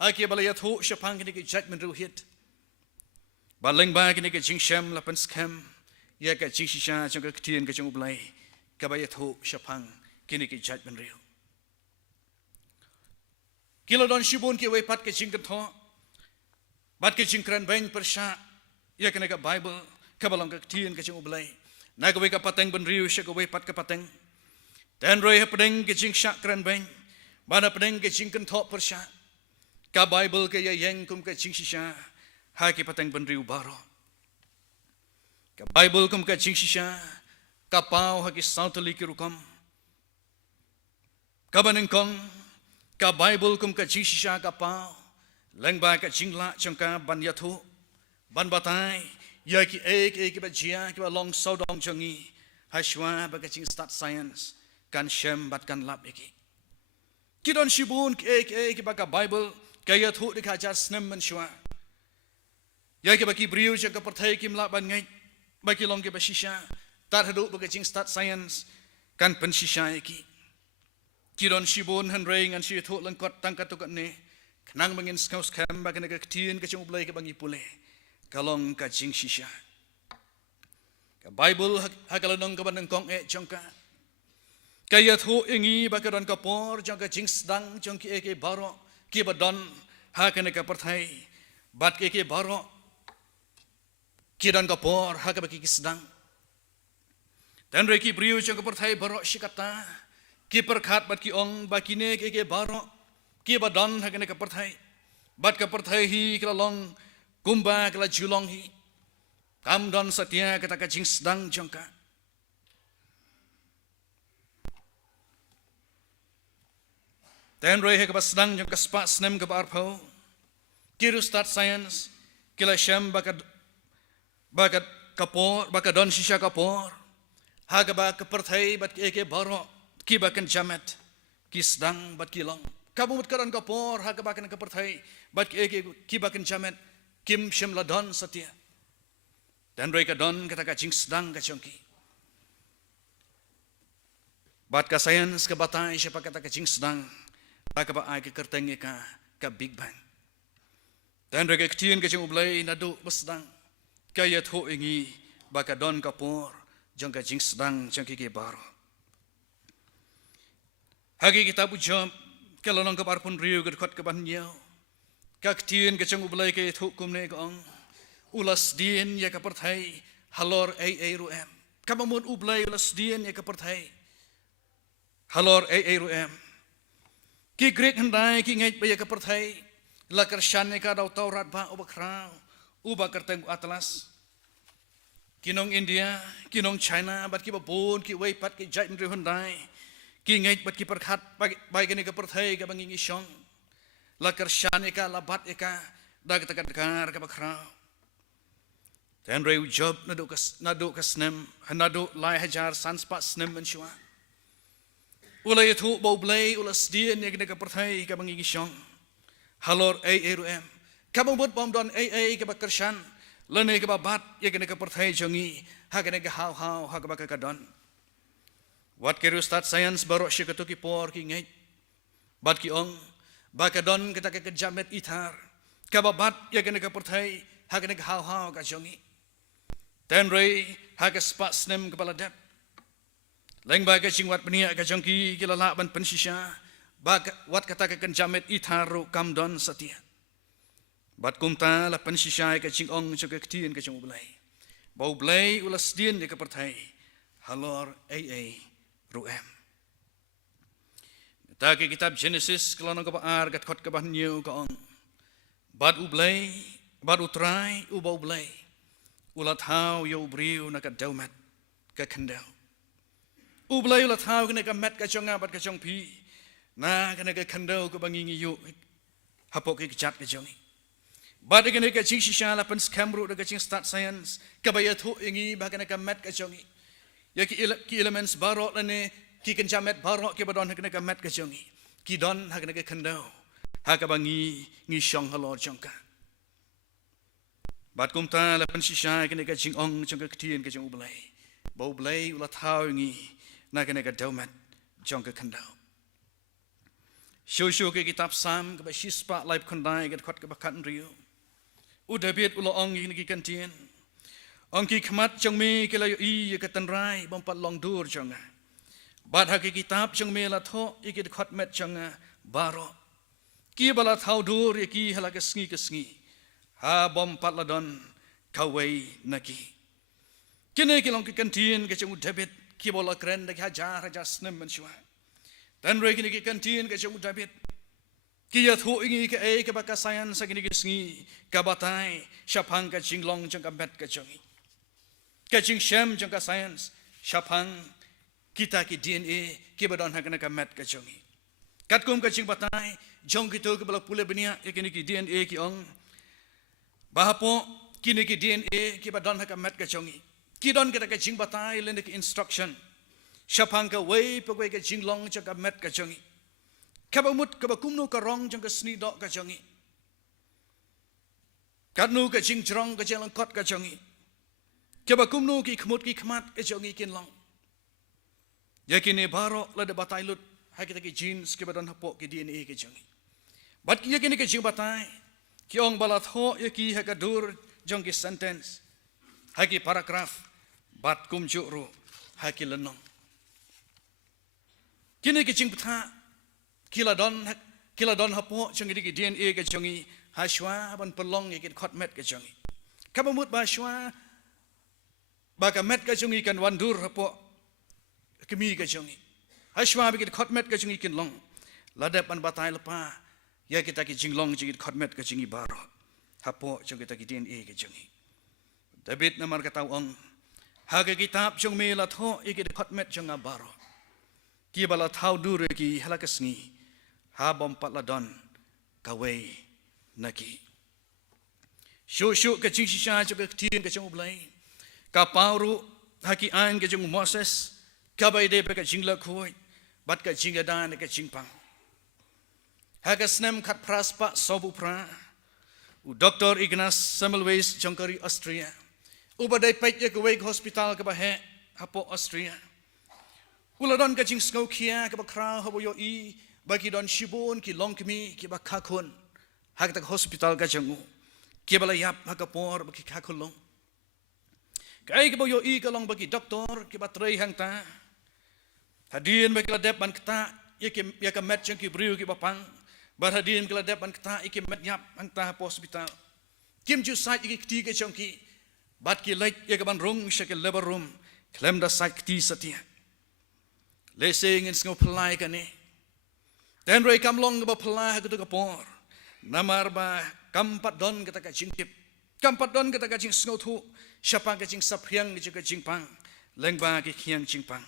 ha ki bala ya thu shapang ki ni ki judgment ru hit baleng ba ki ni ke jing sham la pen scam ya ka jing shisha jong ka tien ka jong ublai ka ba ya thu shapang ki ni ki judgment ru kila don shibun ki we pat ke jing tho bat ke jing kran bang persha ya ka Bible ka balong ka tien ka jong ublai na ka we ka pateng ben riu she ka we pat ka pateng dan roi ha pedeng ke jing sha kran bang bana pedeng ke jing kan tho persha ka Bible ke ya yang kum ka jing shisha ha ki pateng ben riu baro ka Bible kum ka jing shisha ka pau ha ki sautali ki rukam ka baneng kong ka Bible kum ka jing shisha ka pau leng ba ka jing la chong ka ban ya thu ban batai ya ki ek ba jia ki ba long so dong chongi hashwa ba ka jing start science kan shem bat kan lab iki ki don shibun ki ek ba ka Bible ka ya thu dikha ja snem man shwa ya ki ba ki briu cha ka perthai kim la ban ngai ba ki long ki ba shisha tar hadu ba ka jing start science kan pen shisha iki ki don shibun han rei ngan shi thu lang kot tang ka tu ka ne nang mangin skaus kam ba ka ka tien ka chung blai ka bangi pule kalong ka jing shisha ka Bible ha ka long ka ban kong e chong ka kaya thu ingi ba ka don ka por jong ka jing sdang jong ki e baro ki ba don ha ka ne ka perthai bat ke baro ki don ka por ha ka ba ki sdang dan re ki briu jong ka perthai baro shikata ki perkhat bat ki ong ba ki ne ke baro ki ba don ha ka ne ka perthai bat ka perthai hi ka long kumba kala julong hi kam don satya kata ka jing sedang jongka ten roi he ka sedang jongka spa snem ka barpho kiru start science kila sham bakat kapor bakat don shisha kapor ha ka ba ka perthai bat ke baro ki bakan jamet ki sedang bat kilong kabumut karon kapor ha ka bakan ka perthai bat ke ki bakan jamet kim shem la don satya dan roi ka don kata ka jing sedang ka chongki bat ka science ka batai siapa kata ka jing sedang ba ka ba ai ka kerteng ka big bang dan roi ka tien ka jing ublai na do basdang ka ya tho ingi ba ka don ka por jong ka jing sedang chongki ke baro hagi kita bujam kalau nang ka barpun riu ka khot ka ban nyau kak tien ka chang ublai ke thu kum ne kong ulas dien ya ka perthai halor ai ruem ka mamut ublai ulas dien ya ka perthai halor ai ruem ki grek handai ki ngai ba ya ka perthai la karshan ka dau taurat ba ubakra uba kerteng atlas kinong India kinong China bat ki ba bon ki wei pat ki jait ndri handai ki ngai bat ki perkhat bai ka ne ka perthai ka bangi shong la karshan eka la bat eka da ka takar ka bakra ten reu job nadu ka snem nadu lai hajar sanspa snem man shwa ulai thu bo blai ulas dia ne ka perthai ka bangi shong halor ai ruem ka bang bot bom don ai ka bakarshan lane ka bat ye ka perthai jongi ha ka how ha ka ka don what keru start science baro shikatu ki por ki ngai bat ki ong baka don kita ke jamet ithar kababat ya kena ka perthai ha kena ka how ka jongi ten rei ha ka spa snem kepala dep leng ba ka chingwat penia ka jongki kilala ban pensisha baka wat kata ka jamet ithar ro kam don satya bat kumta la pan shisai ka ching ong cho ka ktien ka chung blai bau blai ulas dien ka perthai halor ai ruem ta ke kitab Genesis kelana ka ar gat khot ka ban new ka ong bat ublai bat utrai u bau blai ulat hau yo briu na ka daumat ka khandau ublai ulat hau ka na ka met ka chonga bat ka chong pi na ka na ka khandau ka bangi yu hapok ke chat ka chongi bat ka na ka ching shisha la pan scamru da ka ching start science ka ba ya thu ingi ba ka na ka met ka chongi ya ki elements barok la ne ki kan jamet barok ke badon ka na ka met ka chongi ki don ha ka na ka khandau ha ka bangi ngi shong halor chongka bat kumta la pan shisha ka na ka ching ong chong ka ktien ka chong ublai bau blai ula thau ngi na ka na ka daumat chong ka khandau Shosho ke kitab Sam ke ba shispa live kondai ke khot ke ba kan riu u David ulo ong ni ki kantien ong ki khmat chong me ke la i ke tan rai bom pat long dur chong bat ha ke kitab chong me la tho i ke khot met chong baro ki bala thau dur ye ki hala ke sngi ha bom pat la don kawai naki kene ke long ki kantien ke chong David ki bola kren de hajar snem men shwa dan re kini ki kantien ke chong David ki ya thu ingi ke ke ba ka sayan sa kini ki sngi ka batai shapang ka jinglong chong ka bet ka chongi ka jing shem chong ka science shapang kita ki DNA ki badon ha kana ka met ka chongi kat kum ka jing batai jong ki to ke bala pule benia kini ki DNA ki ong bahapo kini ki DNA ki badon ha ka met ka chongi ki don ka jing batai len ki instruction shapang ka wei pagwai ka jinglong chong ka met ka chongi kabamut kabakumnu ka rong chong ka sni do ka chongi katnu ka jing jrong ka jelang kot ka chongi kabakumnu ki khmut ki khmat ka chongi kin long yakini baro la de batai lut ha kita ki jeans ke badon hapo ki DNA ka chongi bat ki yakini ka jing batai ki ong balat ho yaki ha ka dur jong ki sentence ha ki paragraph bat kum ru ha ki lenong kini ki jing batha kila don hapo chongi di DNA ke chongi hashwa ban pelong ke khot met ke chongi kabamut ba shwa ba ka met ke chongi kan wandur hapo kemi ke chongi hashwa be ke khot met ke chongi kin long ladap ban batai lepa ya kita ki jinglong chongi khot met ke chongi baro hapo chongi ta ki DNA ke chongi David namar ka tawong ha ke kitab chong me la tho ke khot met chonga baro ki bala thau dur ki halakasngi ha bom pat la don kawai naki shu ka ching shisha cho ka tien ka chong blai ka pauru ha ki an ka chong Moses ka bai de ka ching la khoi bat ka ching dan ka ching pang ha ka snem khat praspa sobu pra u Dr. Ignas Semmelweis Jongkari Austria u badai pait ya ka wei hospital ka ba he hapo Austria uladon ka ching skau khia ka ba kra hobo yo i bagi don shibon ki long kmi ki ba khakon hak tak hospital ka changu ki bala yap hak por ba ki khakon long kai ka bo yo i ka long bagi doktor ki ba trei hang ta hadin ba ki la dep ban kta ya ka met chang ki briu ki ba pang ba hadin ki la dep ban kta ki met yap hang ta hospital kim ju sai ki ti ka chang ki bat ki lait ya ka ban rung sha ki labor room klem da sai ki satia lesing in snow pelai kane dan rei kam long ba pelai ka por namar ba kampat don ka ka jingtip kampat don ka ka jing snow thu shapa ka jing saphyang ka jing pang lengba ki khiang jing pang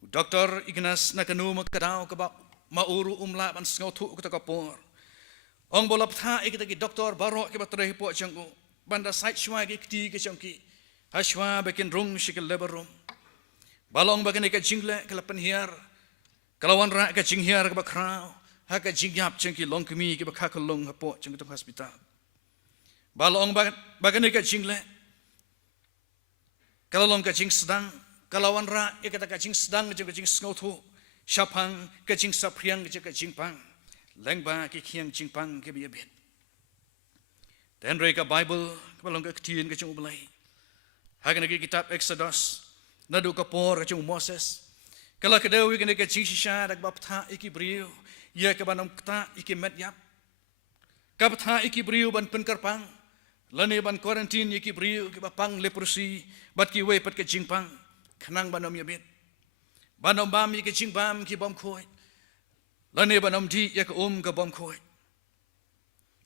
Dr. Ignas nakanu makadao ka ba mauru umla ban snow thu ka por ong bola ptha ikita ki doktor baro ki ba trei po changu banda site shwa ki ti ki changki hashwa bekin rung shikil labor room balong bagan ka jingle kala penhiar kalawan ra ka jinghiar ka bakrao ha ka jingyap chengki long kmi ki bakha long hapo cheng to hospital balong bagan ka jingle kala long ka jing sedang kalawan ra ikata ka jing sedang ka jing snothu shapang ka jing saphyang ka jing pang lengba ki khiang jing pang ke biabet dan re ka Bible ka balong ka tien ka chung ulai ha ka kitab Exodus nadu kapor ka chung Moses kala ka dawi ka jing shisha dak baptha iki briu ya ka banam kta iki met yap kapatha iki briu ban penkarpang, lane ban quarantine iki briu ki bapang leprosi, bat ki we pat ke jingpang, khnang banom yabit. Banom bam ki jingbam ki bom khoi. Lane banom di ya ka ka bom khoi.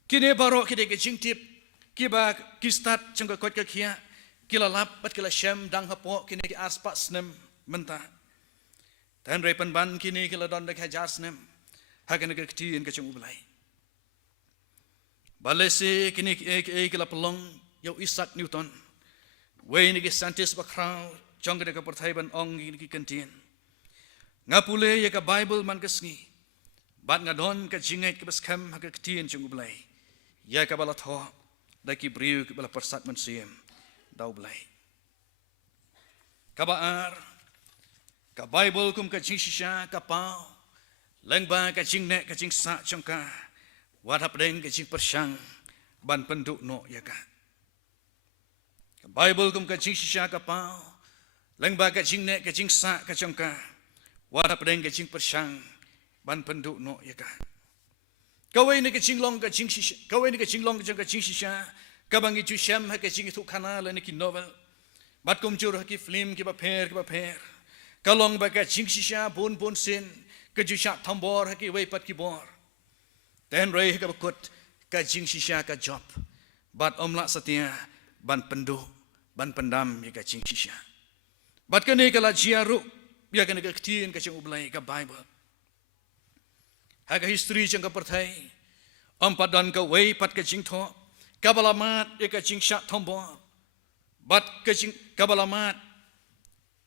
Kini baro ki de ke jingtip, ki ba ki start jang ka kot ka khia, ki la lap bat ki la shem dang hapo kini ki aspa snem mentah. Dan repan ban kini ki la don de ka jasnem, hakan ke ktiin ke chung ublai. Balese kini ki la pelong yo Isaac Newton. Wei ni ki scientist bakrau jong ke ka perthai ban ong ki kantin. Ngapule ya ka Bible man ka sngi. Bat ngadon ka jingai ke baskam ha ka ktiin chung ublai. Ya ka bala tho da ki briu ki bala persat man siem dau blai. Ka baar ka Bible kum ka jing shisha ka pau. Lengba ka jing nek ka jing sa chongka. Wadap deng ka jing persyang ban penduk no ya ka. Ka Bible kum ka jing shisha ka pau. Lengba ka jing nek ka jing sa ka chongka. Wadap deng ka jing persyang ban penduk no ya ka. Kawai ni ka jing long ka jing shisha. Kawai ni ka jing long ka jing shisha. Ka bangi chu syam ha ka jing itu kana la ni ki novel. Bat kum chur ha ki film ki ba pher ki ba pher. Kalong ba ka jing shisha bun sin. Ka ju sha thambor ha ki wei pat ki bor. Dan rei ka bakut ka jing shisha ka job. Bat omla setia ban pendu ban pendam ya ka jing shisha. Bat ka ni ka la jiaru ya ka ni ka ktiin ka jing ublai ka Bible. Ha ka history jang ka perthai. Padan ka wei pat ka jing tho. Ka balamat ya ka jing sha thambor. Bat ka jing ka balamat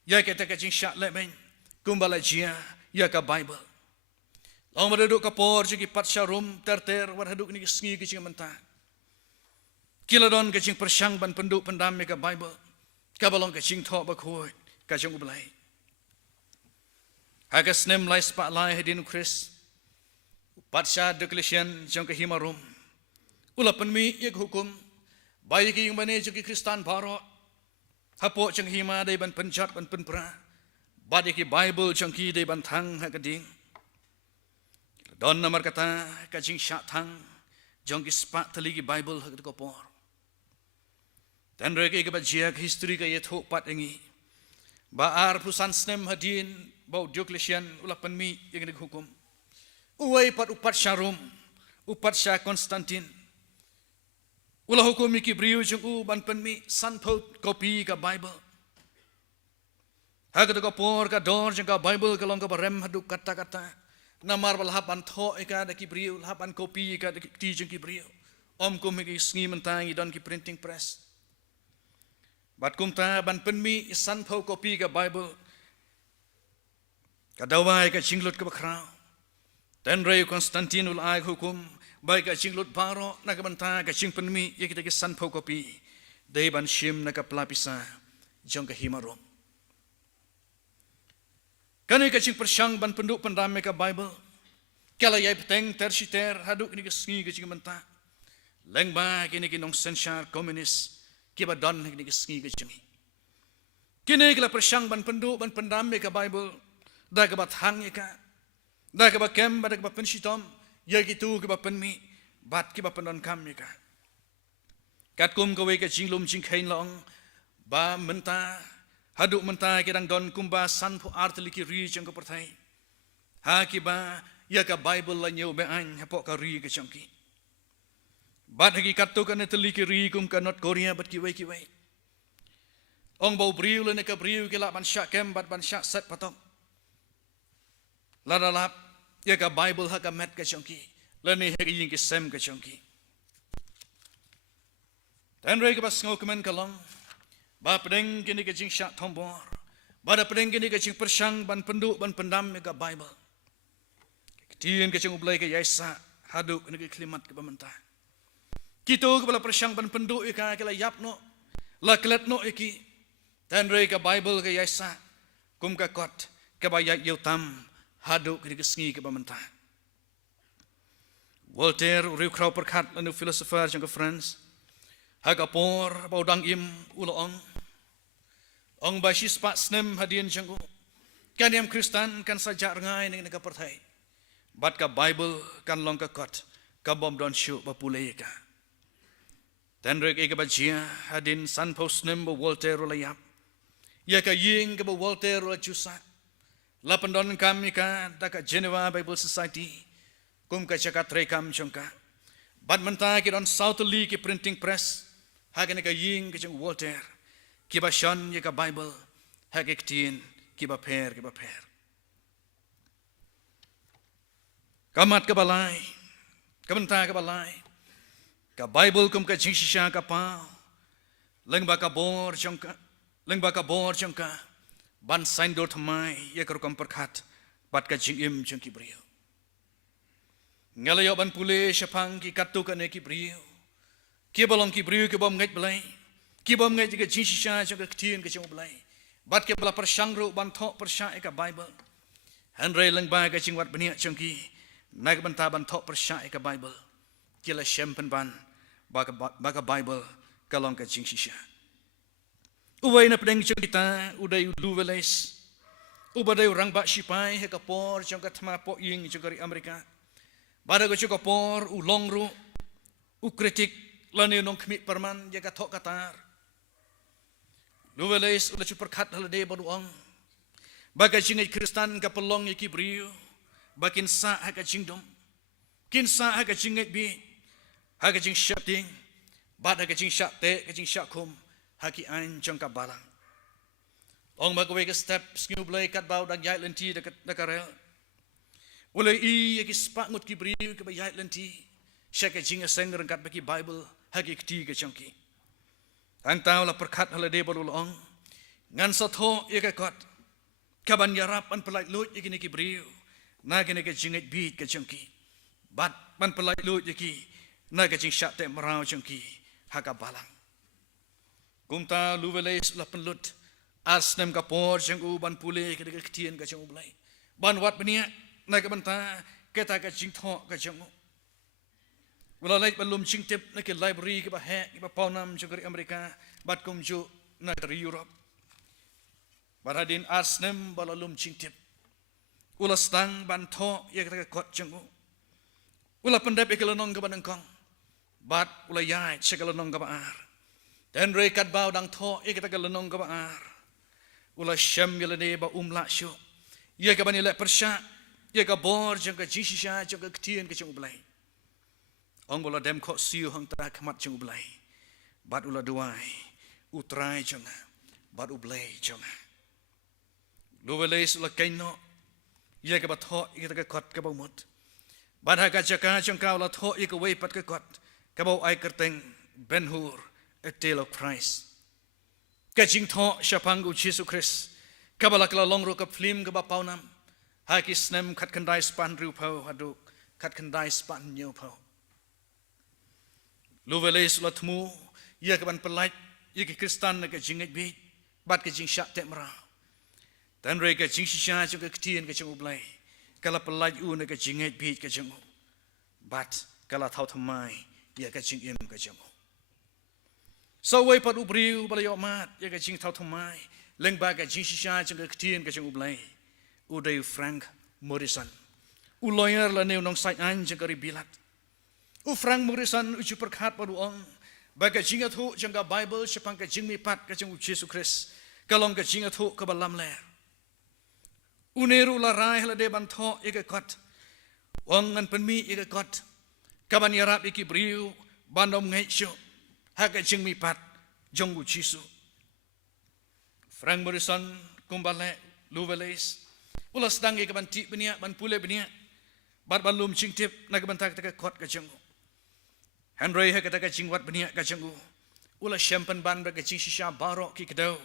ya ka ta ka jing sha lemeng. Kumbala jia ya ka Bible. Long maduduk kapor jiki pat syarum ter war haduk ni sngi ki mentah. Kila don ka jing persyang ban penduk pendam ka Bible. Ka balong ka jing tho ba khoi ka jang ublai. Ha ka snem lai spa lai hedin Chris. Pat sya declaration jang ka himarum. Ula penmi ik hukum bai ki yung bane jiki Kristan baro. Hapo jang hima dai ban penjat ban penpra. Badi ki Bible jang ki dai ban thang ha ka ding. Don namar kata kajing syak thang jong ki spak teligi Bible hak ko por. Dan reke ke bajia history ka yetho pat engi. Baar pusan snem hadin bau Diocletian ulapan mi yang hukum. Uwai pat upat Syarum, upat Syah Konstantin. Ulah hukum iki briu jong u ban pen mi sanpot kopi ka Bible. Hak ko por ka dor jong ka Bible ka long ka barem haduk kata-kata. Namar balhapan tho eka da ki briu lapan kopi eka da ki jeng ki briu om kum ki sngi mentangi don ki printing press bat kum ta ban penmi san phau kopi ka Bible ka dawai ka jinglut ka bakrau dan rei Konstantin ul ai hukum bai ka jinglut baro na ka banta ka jing penmi ye kita ki san phau kopi dei ban shim na ka pelapisa jong ka himarom. Kani ka jing persyang ban penduk pendam ka Bible. Kala yai peteng tersiter haduk ni ka sngi ka jing mentah. Lengba kini ki nong sensyar komunis ki ba don ni ka sngi ka jing. Kini kala persyang ban penduk ban pendam ka Bible. Da ka bat hang ka. Da ka ba kem ba da ka ba penshitom ya ki tu ka ba penmi bat ki ba pendon kam ka. Kat kum ka we ka jing lum jing khain long ba mentah haduk mentah kidang don kumba sanpu artli ki ri jang ko perthai ha ki ba ya ka Bible la nyeu be an hapok ka ri ka changki bat hagi katu kan tli ki ri kum ka North Korea bat ki wei ong bau briu le ne ka briu ki la ban syak kem bat ban syak set patok la dalap ya ka Bible ha ka met ka changki le ne hagi ying ki sem ka changki dan rei ka bas ngokumen ka long ba pedeng kini ka jing syak thombor ba da pedeng kini ka jing persyang ban penduk ban pendam ka Bible ketien ka jing ublai ka yaisa haduk ni ka klimat ka mentah kitu ka bala persyang ban penduk ka la yap no la klet no iki dan rei ka Bible ka yaisa kum ka kot ka ba yak yotam haduk ni ka sngi ka mentah Voltaire riu krau perkat anu filosofer jang ka France hagapor baudang im uloong ong basis pak snem hadian jangku kan yang Kristen kan sajak rengai dengan ka perthai bat ka Bible kan long ka kot kabom don shu ba pulei ka dan rek ega bajia hadin san post number Walter layap ya ka ying ka ba Walter la jusa lapan don kami ka daka Geneva Bible Society kum ka chaka trekam chongka bad menta ki don South Lee ki printing press hagen ka ying ka chong Walter ki ba shon ya ka Bible hagek tin ki ba per kamat ka balai kamenta ka balai ka Bible kum ka jingshisha ka pa leng ba ka bor chongka ban sign dor thamai ye kar kam perkhat bat ka jingim jong ki brio ngalayo ban pule shapang ki katu ka ne ki brio ki balong ki brio ki bom ngai blai ki bom ngai ka jingshisha jong ka tin ka jong blai bat ke bala persangru ban tho persha ka Bible hanre leng ba ka jingwat benia jong ki naik banta ban tho persha ka Bible kila shempen ban ba ka Bible kalong ka jingshisha uway na pedeng kita uday luweles ubaday orang bak sipai he kapor jong ka thma po ying jong kari Amerika bada go jong kapor u longru u kritik lani nong khmi perman je ka thok katar luweles ula chu perkhat halade baduang baga jingai Kristan ka pelong ki briu bakin sa ha ka jingdom kin sa ha ka jingai bi ha ka jing shapting bada ka jing shapte ka jing shakum haki an jong ka balang ong magwe ka step skew blay kat baw dag yai lenti da karel ulai I ki spa ngut ki briu ka yai lenti shaka jinga sengr kat baki Bible haki kti ka chongki ang taw la perkhat halade bolong ngan sa tho ye ka kot ka ban yarap an pelai lut ye ki briu na ki ka jingat beat ka chongki bat ban pelai lut ye ki na ka jing shat te marau chongki haka balang kumta luweles la penlut asnem kapor jeng ban pule ke de ktien ka jeng ulai ban wat benia na ka banta ke ta ka jing tho ka jeng wala lai balum jing tip na ke library ke ba he ke ba paunam jeng kari Amerika bat kum ju na dari Europe baradin asnem balalum jing tip ula stang ban tho ye ka kot jeng ula pendep ke lanong ka banangkong bat ula yai segalanong ka ba ar dan rekat bau dang tho ye kita galenong ka baar ula syam yelene ba umla syu ye ka bani le persha ye ka bor jeng ka jishisha jeng ka ktien ka jeng ublai ong bola dem kho siu hang ta khamat jeng ublai bat ula duai utrai jeng bat ublai jeng luweles ula kaino ye ka ba tho ye ka kot ka ba mut bat ha ka jaka jeng ka ula tho ye ka wei pat ka kot ka ba ai kerteng Ben Hur a tale of Christ. Kajing tho shapangu Jesus Christ. Kabala kala longro ka film ka bapaunam. Haki snem kat kandai span rupau haduk kat kandai span nyopau. Luweles latmu ia ka ban pelait ia ka Kristan ka jingat bi bat ka jing syak temra. Dan re ka jing shisha ka ktien ka jing ublai. Kala pelait u na ka jingat bi ka jing bat kala thau thamai ia ka jing im ka jing. So way pat ubriu balayo mat ya ka jing thau thamai leng ba ka jing shisha jing ka ktien ka jing ublai uday Frank Morrison u lawyer la neu nong sai an jing ka ribilat u Frank Morrison u chu perkhat paduong ba ka jing athu jing ka Bible sepang ka jing mi pat ka jing Jesus Christ kalong ka jing athu ka balam ler u neru la rai la de ban tho ya ka kot wang ngan penmi ya ka kot ka ban yarap iki briu bandom ngai shu haka jing mi pat jonggu chisu Frank Morrison kumbale luweles ulas dangi ke ban ti benia ban pule benia bat balum jing tip na ke ban tak tak kot ka jonggu Henry haka tak jing wat benia ka jonggu ulas champagne ban ba ka jing shisha baro ki kedau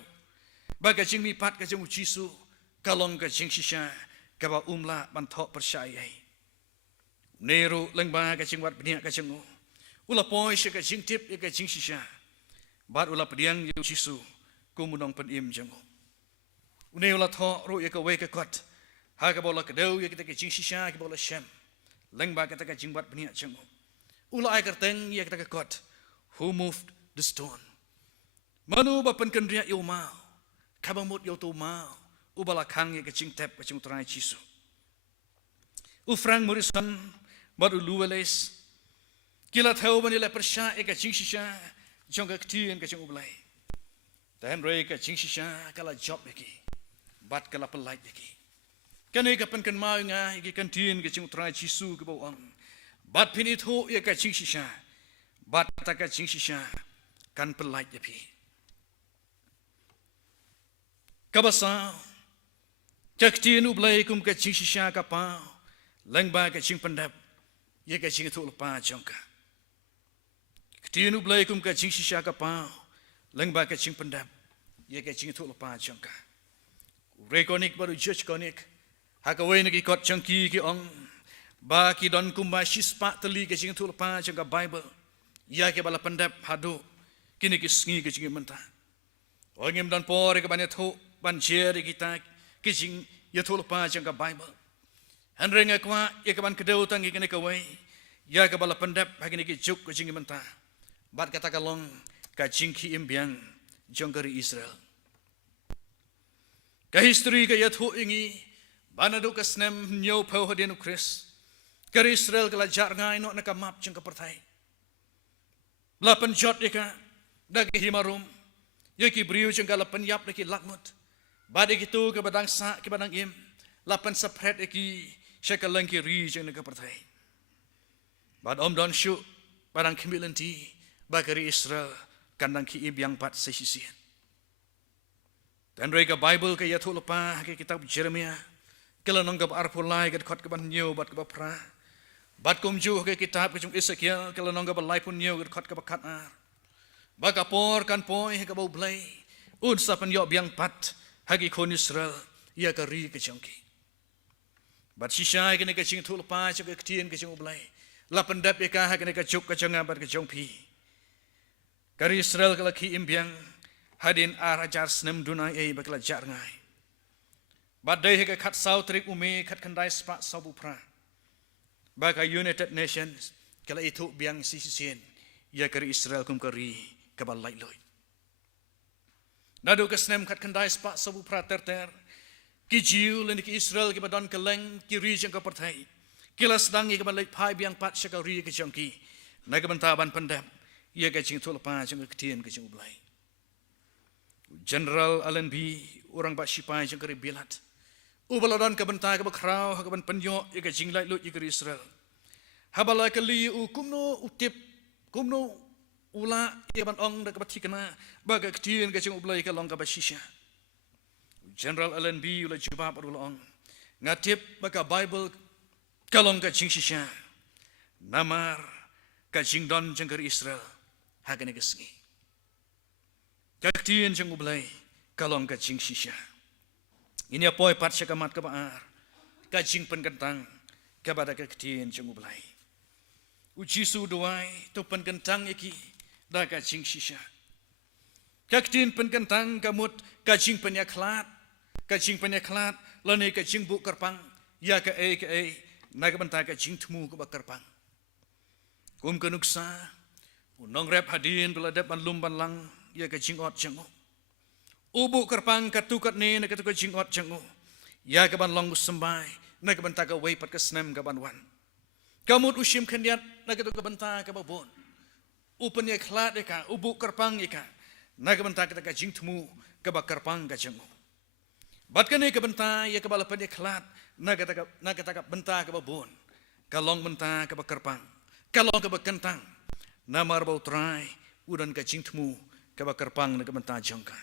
ba ka jing mi pat ka jonggu chisu kalong ka jing shisha ka ba umla ban thok persyai neru leng ba ka jing wat benia ka jonggu ula poi se ka jing tip ka jing shisha bat ula pediang yu chisu kumunong penim jango une ula tho ro ye ka we ka kot ha ka bola ka deu ye ka jing shisha ka bola shem leng ba ka ta ka jing bat benia jango ula ai ka teng ye ka ta ka kot who moved the stone manu ba pen kan ria yo ma ka ba mut yo tu ma u bala khang ye ka jing tep ka jing trai chisu u Frank Morrison bat u luweles Kila tahu banila persya eka jing shisha jong ka ktien ka jong ublai. Dan rei ka jing shisha kala job eki. Bat kala pelait eki. Kan eka pen kan mau nga eki kan tien ka jong trai Jisu ke bawang. Bat pinit ho eka jing shisha. Bat ta ka jing shisha kan pelait eki. Kabasa jak tien ublai kum ka jing shisha ka pa lang ba ka jing pendap ye ka jing tu lepa jong ka. Tien ublai kum ka jing shisha ka pa lang ba ka jing pendap ye ka jing tu lepa jong ka. Rekonik baru judge konik hakawai nagi kot jangki ki ong ba ki don kum ba shispa teli ka jing tu lepa jong ka Bible ya ke bala pendap hado kini ki sngi ka jing mentah. Ongim dan por ke banyak tu ban share kita ki jing ye tu lepa jong ka Bible. Hanrenga kwa ye ke ban kedau tangi kini kawai ya ke bala pendap hagini ki juk ka jing mentah. Bat kata kalong ka jingki imbiang jonggari Israel. Ka history ka yatho ingi banado ka snem nyo pau hadenu Chris. Ka Israel ka lajar ngai no na ka map jong ka pertai. Lapan jot ika dagi himarum yaki briu jong ka lapan yap laki lakmut. Badi kitu ka badang sa ki badang im lapan sapret eki syaka langki ri jong ka pertai. Bad om don shu badang kimilanti bagari Israel kandang ki ibyang pat sesisian. Dan reka Bible ka yatho lepa ke kitab Jeremia kala nong ka arpulai ka khot ka ban nyo bat ka pra. Bat kum ju ke kitab ka jung Ezekiel kala nong ka balai pun nyo ka khot ka bakat ar. Baka por kan poi ka bau blai un sa pan yo byang pat hagi kon Israel ya ka ri ka jongki. Bat sisai ka ne ka jing thu lepa ka ktien ka jung blai. La pendap ka ha ka ne ka juk ka jong bat ka jong pi. Kari Israel kala ki imbiang hadin arajar snem dunai bakla jar ngai. Badai heka khat sau trik ume khat khandai spa sabu pra. Baka United Nations kala itu biang sisien ya kari Israel kum kari kabal lai loi. Nadu ka snem khat khandai spa sabu pra ter ki jiu len ki Israel ki badon keleng ki ri jang ka perthai. Kila sedang ki kabal lai phai biang pat syakari ki jangki. Naga bentaban pendam ia ka jing tu lepa jang ketien ka jang ublai. General Allen B orang ba sipai jang kari bilat. Ubaladon ka benta ka bakrau ka ban penyo ia ka jing lai lut ia kari Israel. Habala ka li u kumno utip kumno ula ia ban ong da ka batikana baga ketien ka jang ublai ka long ka basisha. General Allen B ula jubab ula ong ngatip baka Bible ka long ka jing sisha. Namar ka jing don jang kari Israel. Hagan kesngi. Kaktien jeng ublai kalong ka jing sisha. Ini apoi pat syakamat ka baar. Ka jing penkentang ka bada kaktien jeng ublai. Uji su duai tu penkentang iki da ka jing sisha. Kaktien penkentang kamut ka jing penyaklat. Ka jing penyaklat lani ka jing bu kerpang ya ka e na ka benta ka jing temu ka kerpang. Kum kenuksa unong rep hadin beladap ban lumban lang ya ka jingot jangu. Ubu kerpang katukat ni na katukat jingot jangu. Ya ka ban long sembai na ka benta ka wei pat ka snem ka ban wan. Kamut usim kendiat na katukat benta ka babon. Upen ya klat ka ubu kerpang ka na ka benta ka jing temu ka ba kerpang ka jangu. Bat ka ni ka benta ya ka balapan ya klat na ka benta ka babon. Kalong benta ka ba kerpang. Kalong ka ba kentang. Namar bau trai udan ka jingtmu ka ba kerpang na ka benta jangka.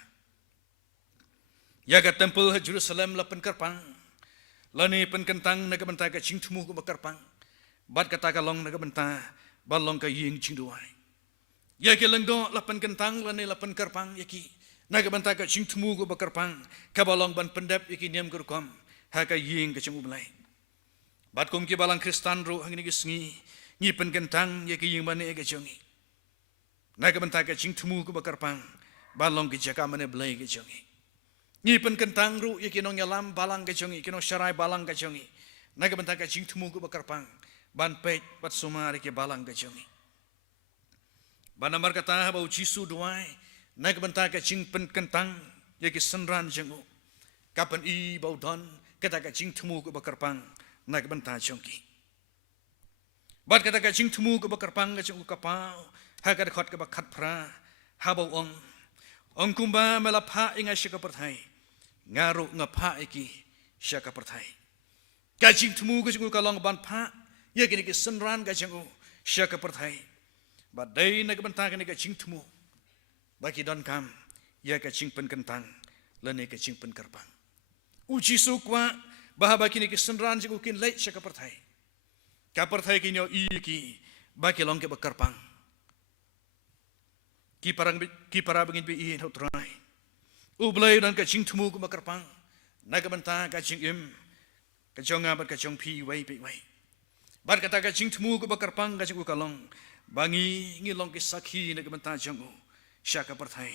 Ya ka temple Jerusalem la pen kerpang. Lani pen kentang na ka benta ka jingtmu ka ba kerpang. Bat kata ka long na ka benta balong ka ying jingduai. Ya ka lengdo la pen kentang lani la pen kerpang yaki na ka benta ka jingtmu ka ba kerpang ka balong ban pendap yaki niam kurkom ha ka ying ka jingulai. Bat kum ki balang Kristan ro hangini gisngi ni penkentang ya ki ying mane ka jongi. Na ka benta ka jing temu ka bakarpang balong ki jaka mane blai ka jongi. Ni penkentang ru ya ki nong yalam balang ka jongi ki nong syarai balang ka jongi. Na ka benta ka jing temu ka bakarpang ban pet bat sumari ki balang ka jongi. Ban amar kata bau Jisu duai na ka benta ka jing penkentang ya ki senran jongu. Kapan i bau don kata ka jing temu ka bakarpang na ka benta jongi. Bat kata ka ching temu ke bakar pang ka ching kapau ha ka khot ka bakat pra ha bau ong kumba melapha inga syaka perthai ngaru ngapha iki syaka perthai ka ching temu ka ching kalong ban pha ye kini ke senran ka ching syaka perthai bat dai na ka bantang ka ching temu baki don kam ya ka ching pen kentang lene ka ching pen karpang uci sukwa bahaba kini ke senran ching kin lai syaka perthai ka perthai kinyo iki baki long ke bakarpang ki para bangin bi in hotrai ublai dan ka ching temu ku bakarpang na ka banta ka ching im ka jonga bat ka chong pi wai pi wai bat kata ka ching temu ku bakarpang ka ching kalong bangi ngi long ke sakhi na ka banta chong syaka perthai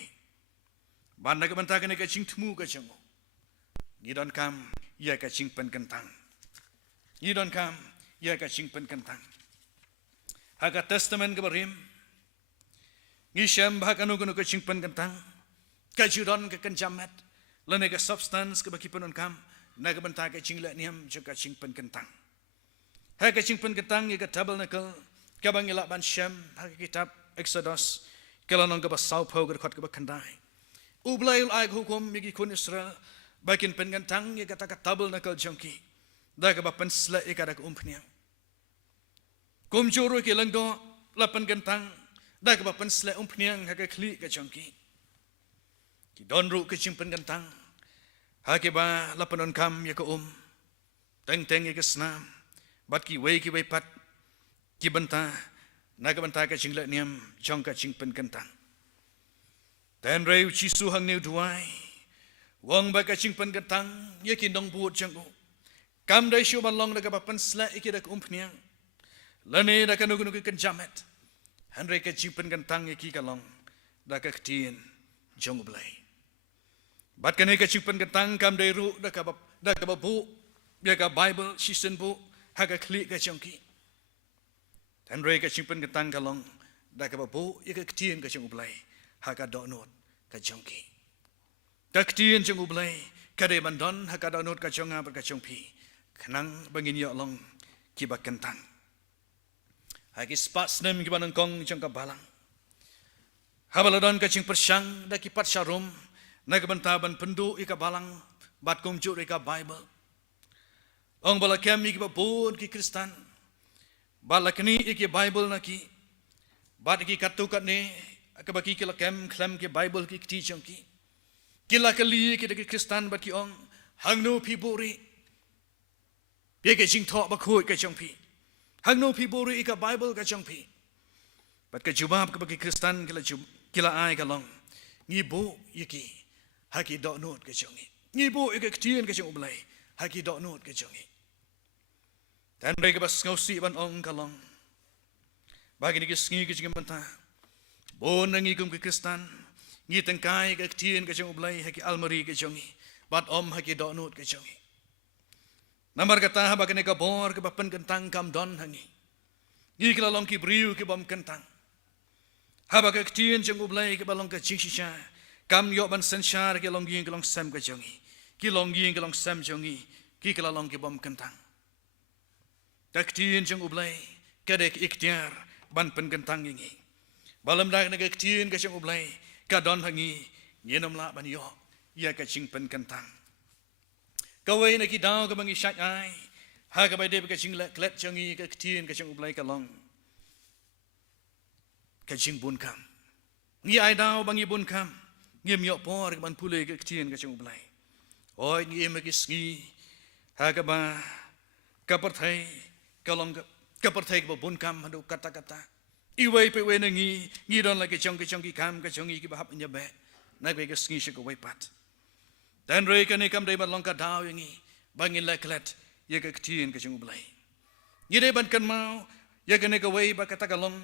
ban na ka banta ka ching temu ka chong ni don kam ya ka ching pen kentang ni don kam ya ka ching pen kentang haka testament ka barim ngisam bahkan anu ka ching pen kentang ka judon ka kenjamat lene ka substance ka baki penon kam na ka banta ka ching la niam ka ching pen kentang haka ching pen kentang ka tabernacle ka bangila ban syam haka kitab Exodus kalanong ka basau pau ka khot ka bakandai ublai ai hukum migi kun Israel bakin pen kentang ya kata ka tabernacle jongki da ka bapan sla ikada ka umpniang kum juru ke langdo lapan kentang da ka bapan sla umpniang ha ka kli ka jongki ki don ru ke chimpen kentang ha ke ba lapanon kam ya ka teng ya ka snam bat ki wei pat ki banta na ka banta ka chingla niam chong ka chimpen kentang ten rei chi su hang new duai wong ba ka chimpen kentang ya ki dong buot chang kam dai shu ban long da ka bapan sla ikida ka umpniang lane da ka nugu kan jamet hanre ka chimpen kentang ya ki ka long da ka ktien jong blai bat kane ka chimpen kentang kam dai ru da ka bu ya ka bible season bu ha ka kli ka chongki hanre ka chimpen kentang ka long da ka bu ya ka ktien ka jong blai ha ka do not ka chongki ka ktien jong blai ka de bandon ha ka do not ka chonga ka chongpi khnang bangin yo long ki ba kentang haki spas nem ki banang kong jong ka balang habaladon ka ching persyang da ki pat sharum na ka bantaban pendu ika balang bat kum ju ika bible ong bala kami ki babon ki kristan balakni iki bible na ki bat ki katukat ne ka baki ki lakem klam ki bible ki ti jong ki kila kali ki ki kristan bat ki ong hangno piburi ye ke ching tho ba khoi ka jong pi hang no people ri ka bible ka chong pi bat ka jubab ka bagi kristan kila ai ka long ngi bo yiki haki do not ka chong ngi bo ka ktien ka chong blai haki do not ka chong tan re ka bas ngausi ban ong ka long bagi ni kisngi ka ching banta bon ngi kum ka kristan ngi tangkai ka ktien ka chong blai haki almari ka chong bat om haki do not ka chong namar kata ha bagane ka bor ka bapan kentang kam don hangi ngi kala long ki briu ki bom kentang ha baga ktien jong ublai ka balong ka chingshisha kam yo ban senshar ki long gi ka long sam ka jongi ki long gi ka long sam jongi ki kala long ki bom kentang ka ktien jong ublai ka dek ikhtiar ban pen kentang ngi balam dak na ka ktien ka jong ublai ka don hangi ngenom la ban yo ya ka ching pen kentang kawai na ki daw ka bangi shak ai ha ka bai de ka ching la klet changi ka ktien ka chang ublai ka long ka ching bun kam ngi ai daw bangi bun kam ngi myo por ka ban pule ka ktien ka chang ublai oi ngi em ki sngi ha ka ba ka parthai ka long ka parthai ka bun kam hadu kata kata i wai pe we na ngi don la ka chang ki kam ka changi ki ba hap nya be na be ka sngi shi ka wai pat dan rei ka ne kam dai ban long ka daw yangi bangin la klet ye ka ktien ka chung blai ye dai ban kan mau ye ka ne ka wei ba ka ta ka long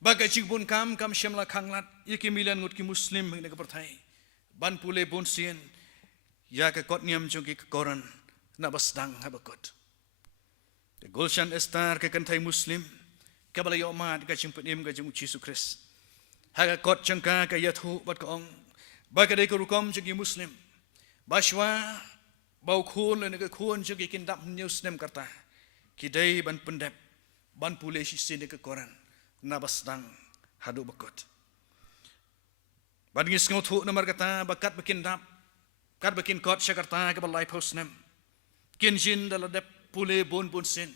ba ka ching bun kam shemla khanglat ye ki milan ngut ki muslim ne ka parthai ban pule bun sien ya ka kot niam chung ki koran na bas dang ha ba kot the gulshan star ka kan thai muslim ka bala yo ma ka ching penim ka chung Jesus Christ ha ka kot chung ka yathu bat ka ong ba ka dai ka rukom chung ki muslim Bashwa bau khun le ne khun chu ki kin dap news nem karta ki dei ban pendep ban pule sisin ke koran nabasdang hadu bekot ban ngis ngotu namar kata bakat bikin dap kat bikin kot syakarta ke balai posnem kin jin daladep pule bon sin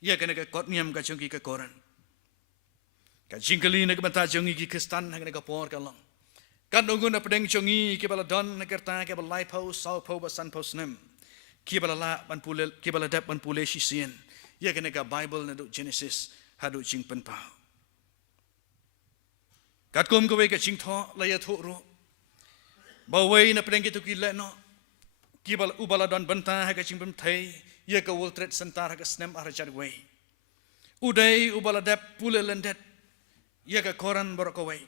ya kena ke kot niam ka chungi ke koran ka jingkali nak banta chungi ki kristan nak ka por ka long kan nungun na pedeng chungi ke baladon nak kerta ke balai pos sau po basan posnem ki balala ban pule ki baladep ban pule sisin ya kena ka bible na do genesis hadu ching pen pa kat kom ko we ka ching tho la ya tho ro ba we na pedeng ki tu ki le no ki bal ubaladon banta ha ka ching pen thai ya ka world trade center ha ka snem arachar we udai ubaladep pule lendet ya ka koran borokowai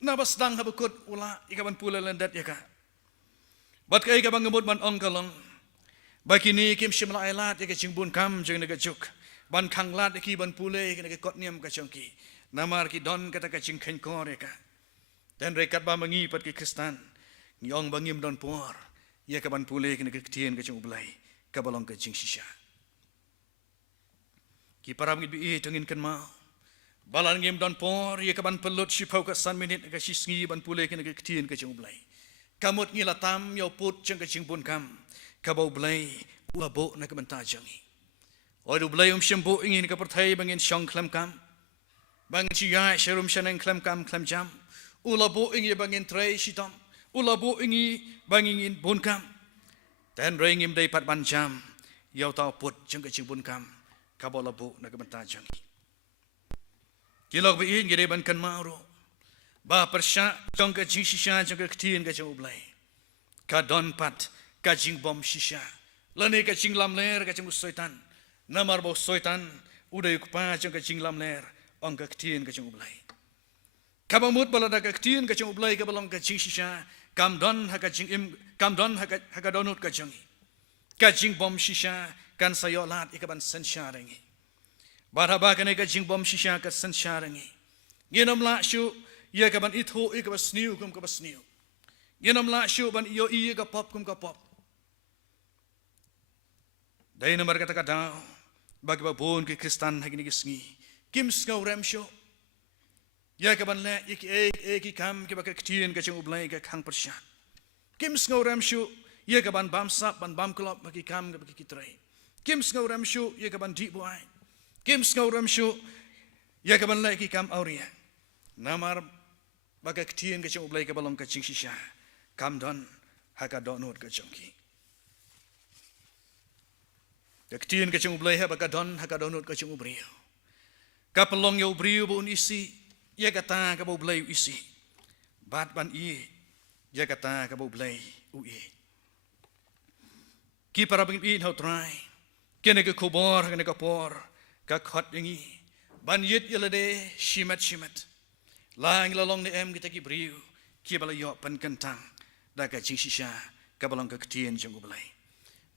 na basdang habukut ula ikaban pula lendat ya ka bat kai ka bangamut ban ong kalong bakini kim shimla ailat ya ka chingbun kam jeng naga juk ban khanglat ki ban pule ka naga kotniam ka chongki namar ki don kata ka chingkhen kor ya ka dan rekat ba mangi pat ki kristan nyong bangim don por ya ka ban pule ka naga ktien ka chung ublai ka balong ka ching shisha ki param bi tungin kan ma balan ngim don por ye kaban pelut shipau ka san minit ka shisngi ban pule ke ke tien ke chung blai kamut ngila tam yo put chung ke ching bun kam ka bau blai ula bo na ka banta jangi oi du blai shembo ingin ka perthai bangin shong klam kam bangin chi ya sherum shaneng klam kam klam jam ula bo ingi bangin trai shitam ula bo ingi bangin bun kam dan ringim dai pat ban jam yo tau put chung ke ching bun kam ka bau la bo na ka banta jangi kilok bi ngire ban kan mauro ba persya jong ka jing shisha jong ka ktien ka jong blai ka don pat ka jing bom shisha lane ka jing lam ler ka jong soitan namar bo soitan udai kupa jong ka jing lam ler ong ka ktien ka jong blai ka bamut balada ka ktien ka jong blai ka balong ka jing shisha kam don ha ka jing im kam don ha ka donut ka jong ka jing bom shisha kan sayolat ikaban sensha rengi baraba kene ka jing bom shisha ka sansharangi yenom la shu ye ka ban itho ik bas new kum ka bas new yenom la shu ban yo i ka pop kum ka pop dai nomor kata kata bagi ba bon ke kristan hagini gisngi kim skau rem shu ye ka ban le ik ek kam ke ba ka ktien ka chung ublai ka khang persha kim skau rem shu ye ka ban bam sap ban bam klop bagi kam ka bagi kitrai kim skau rem shu ye ka ban deep boy kim skauram shu ya ka ban lai ki kam auria namar baga ktien ka chung ublai ka balong ka ching shisha kam don ha ka donut ka chongki ka ktien ka chung ublai ha baga don ha ka donut ka chung ubrio ka pelong yo ubrio bu isi ya ka ta ka bu ublai isi bat ban i ya ka ta ka bu ublai u i ki para bing i how try kene ka khobor kene ka por ka khot yangi ban yit yelade shimat lang lalong ne em kita ki briu ki bala yo pan kentang da ka jing shisha ka balong ka ktien jong ublai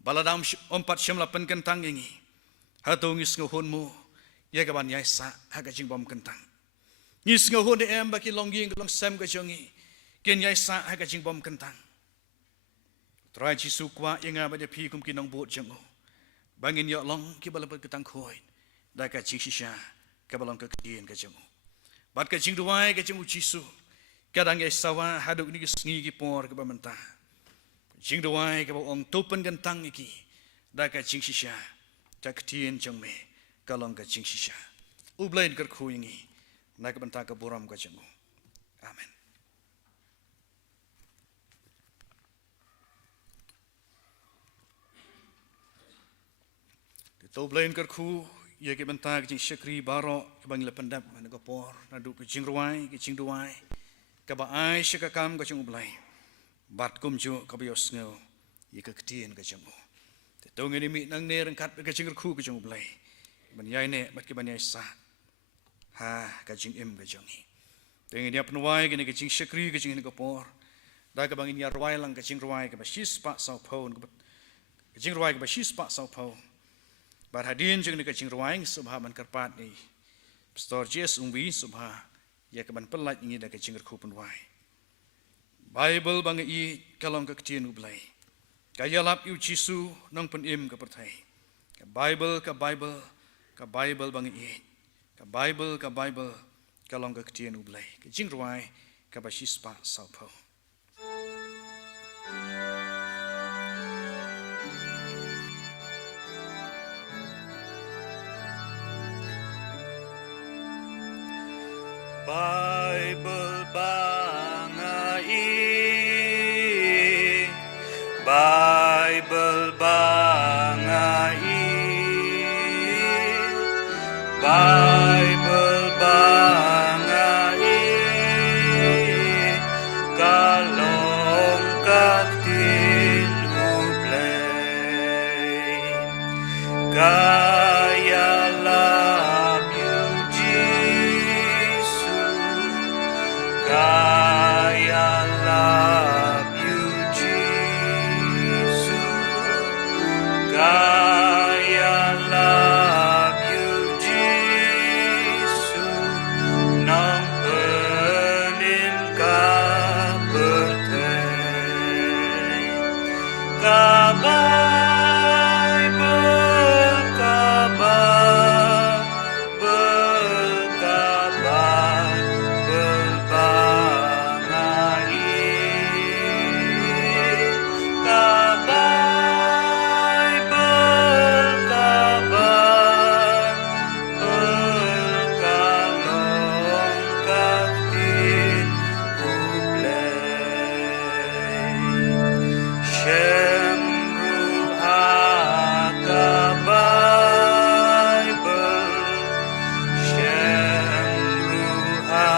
baladam ompat shimla pan kentang yangi hato ngis ngohon mu ya ka ban yai sa ha ka jing bom kentang ngis ngohon ne em ba ki long ying long sam ka jongi ken yai sa ha ka jing bom kentang trai chi su kwa yanga ba de pi kum ki nong bot jongo bangin yo long ki bala pa ketang khoi da ka jing shisha ka balong ka ktien ka jongo bat ka jing duai ka jing uchisu kadang ya sawa haduk ni sngi ki por ka bamanta jing duai ka ong topen gantang iki da ka jing shisha ta ktien jong me ka long ka jing shisha ublain kar khuingi na ka banta ka boram ka jongo amen to blain kar khu ye ke banta ke shakri baro ke bang le pandap na ko por na du ke jing ruai ke jing duai ka ba ai shaka kam ka chung blai bat kum ju ka ba yos ngeu ye ka ktien ka chung te to ngeni mi nang ne rang kat ka jing khu ka chung blai ban yai ne bat ke ban yai sa ha ka jing im ka chung te ngeni ap nuai ke ne ke jing shakri ke jing ne ko por da ka bang in ya ruai lang ka jing ruai ka ba shis pa sau phon ka jing ruai ka ba shis pa sau phon bar hadin jeng ni ka jing ruai subha man karpat ni pastor jes umbi subha ya ka ban pelat ngi da ka jing khu pun wai bible bang i kalong ka ktien ublai ka yalap yu chisu nong pen im ka perthai ka bible bang i Bible kalong ka ktien ublay. Ka jing ruai ka basispa saupo. Bible bangai, Bible bangai, Bible bangai, kalong kaktil ublay, kaya love you Jesus, kaya love you Jesus, kaya love you Jesus, nang penin ka bertay, kabay berkabar, berkabar, berbangai, kabay berkabar, berkalong kaktin ublay. Shem ruha kabible, Shem ruha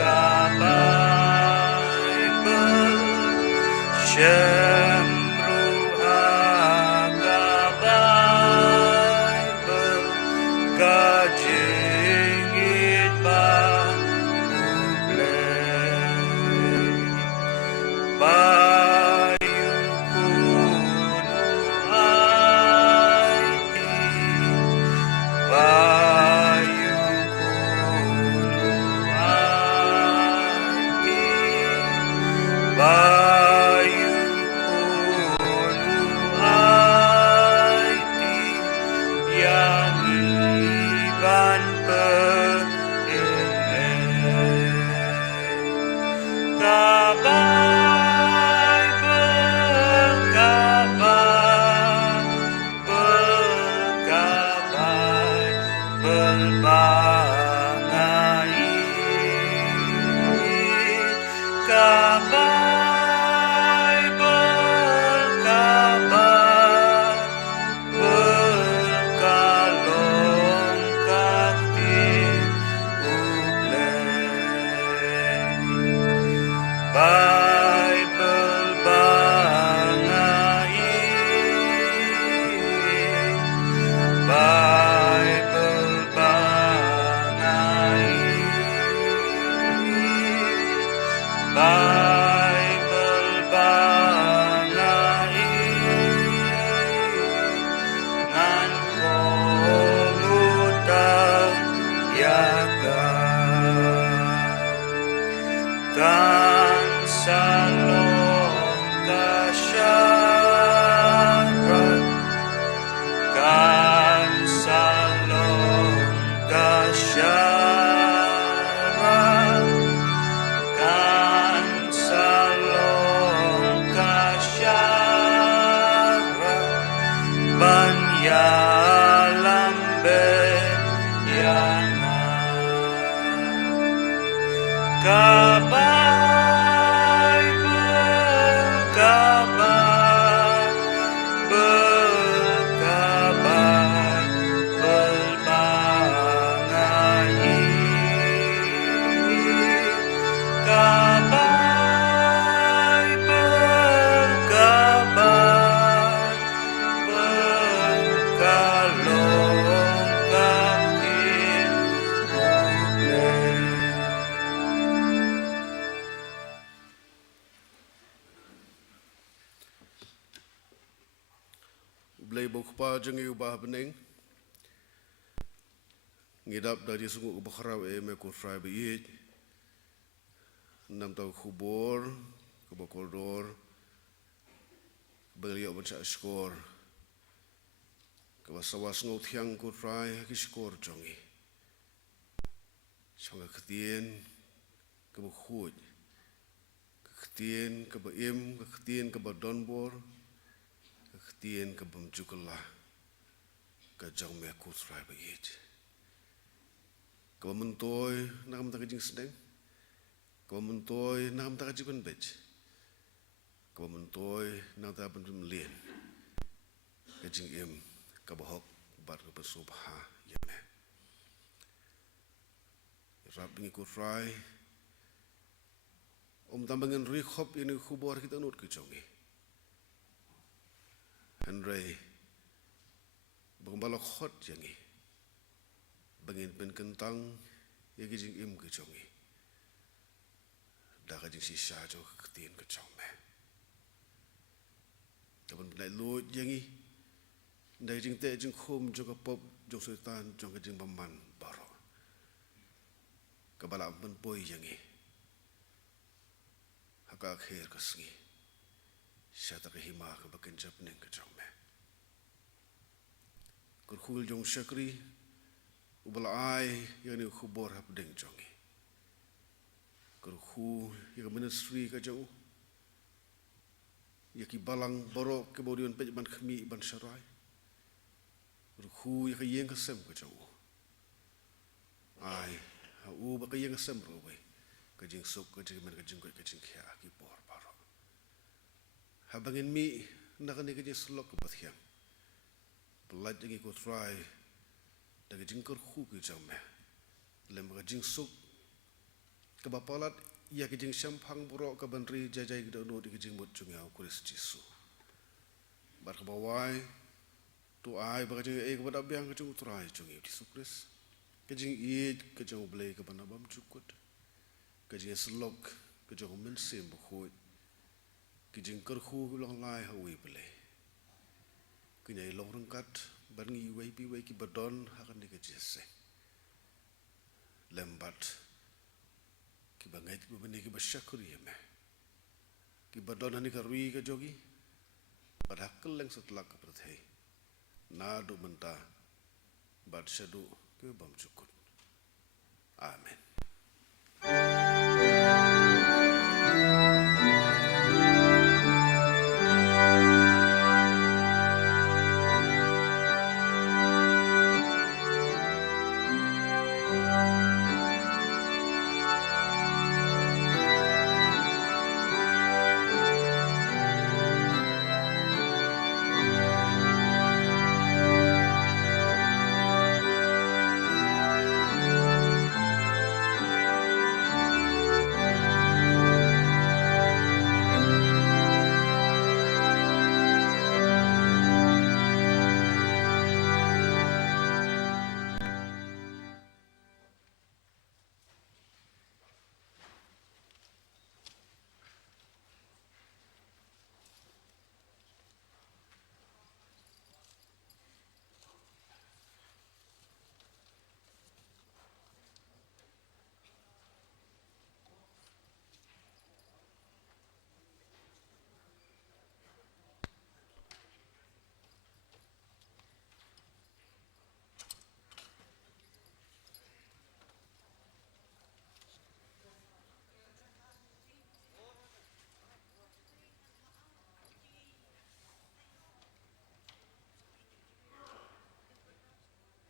kabible, Shem ruha kabible, kajing itbang ublay. Bayu kuno aiti, bayu kuno aiti, bayu kuno aiti, yang iban perilai. Kabay berkabar, berkabar, berbangai, kabay berkabar, berkalong kaktin ublay. Bible bangai, Bible bangai, Bible bangai, ngan komutang yaga. Kan salong kasyarat, kan salong kasyarat, kan salong kasyarat, banyalambe yana. Kabay berkabar, berkabar, berbangai, kabay berkabar, berkalong kaktin ublay. Blay bokpa jengi ubah bening. Ngidap dari sungguh bakharau me ko fry be nam tau khubor ko bakoldor beliau baca skor ko sawas ngot hyang ko fry ki skor jongi Chong ketien ke bukhut, ketien ke baim, ketien ke badonbor, ketien ke bamjukalah, ke jang me kutrai bayit. Ke mentoy nakam tak jing sedeng, ke mentoy nakam tak jiban bej, ke mentoy nakam tak ben lien, ke jing im ke bahok bar ke bersubha yame. Rap bingi kutrai, tambangin rikhop ini kubor kita nut kejongi. Henry, bangbalok hot jangi, bangin pen kentang, ya kijing im kejongi. Dah kijing sisa jo ketien kejome. Tapi benai lut jangi, dah kijing te kijing kum jo kapop jo sultan jo kijing baman baro. Kebalak pen boy jangi. Haka akhir kesengi. Syata kehima ke bagian japning ke jome. Kurkul jong syakri. Ubala ai yang ni khubor hap deng jongi. Kurkul yang ministry ke jauh. Yaki balang borok ke baudian pej ban khmi ban syarai. Kurkul yang ke sem ke jauh. Ai hau baka yang sem rowe. Kajing suk kajing men kajing kia ki por paro. Habangin mi nakani kajing slok kebathiam. Pelat jangi ko try da kajing kerhu ki jamme. Lem kajing suk kebapalat ya kajing syampang borok ke bandri jajai ki no di kajing mot jungi au kuris jisu. Bar ke bawai tu ai ba kajing kepada biang kajing try jungi di sukris. Kajing kajing blay ke banabam cukut. Kajing selok, kajing mensim berkhut, kajing kerhu ulang lai hawi boleh. Kini long rengkat, bangi wai ki badon hakan dikajing se. Lembat, ki bangai ki bani ki basyakuri me. Ki badon hani karui ke jogi, pada keleng setelah keperthai. Nadu mentah, bad syadu ke bam cukut. Amin.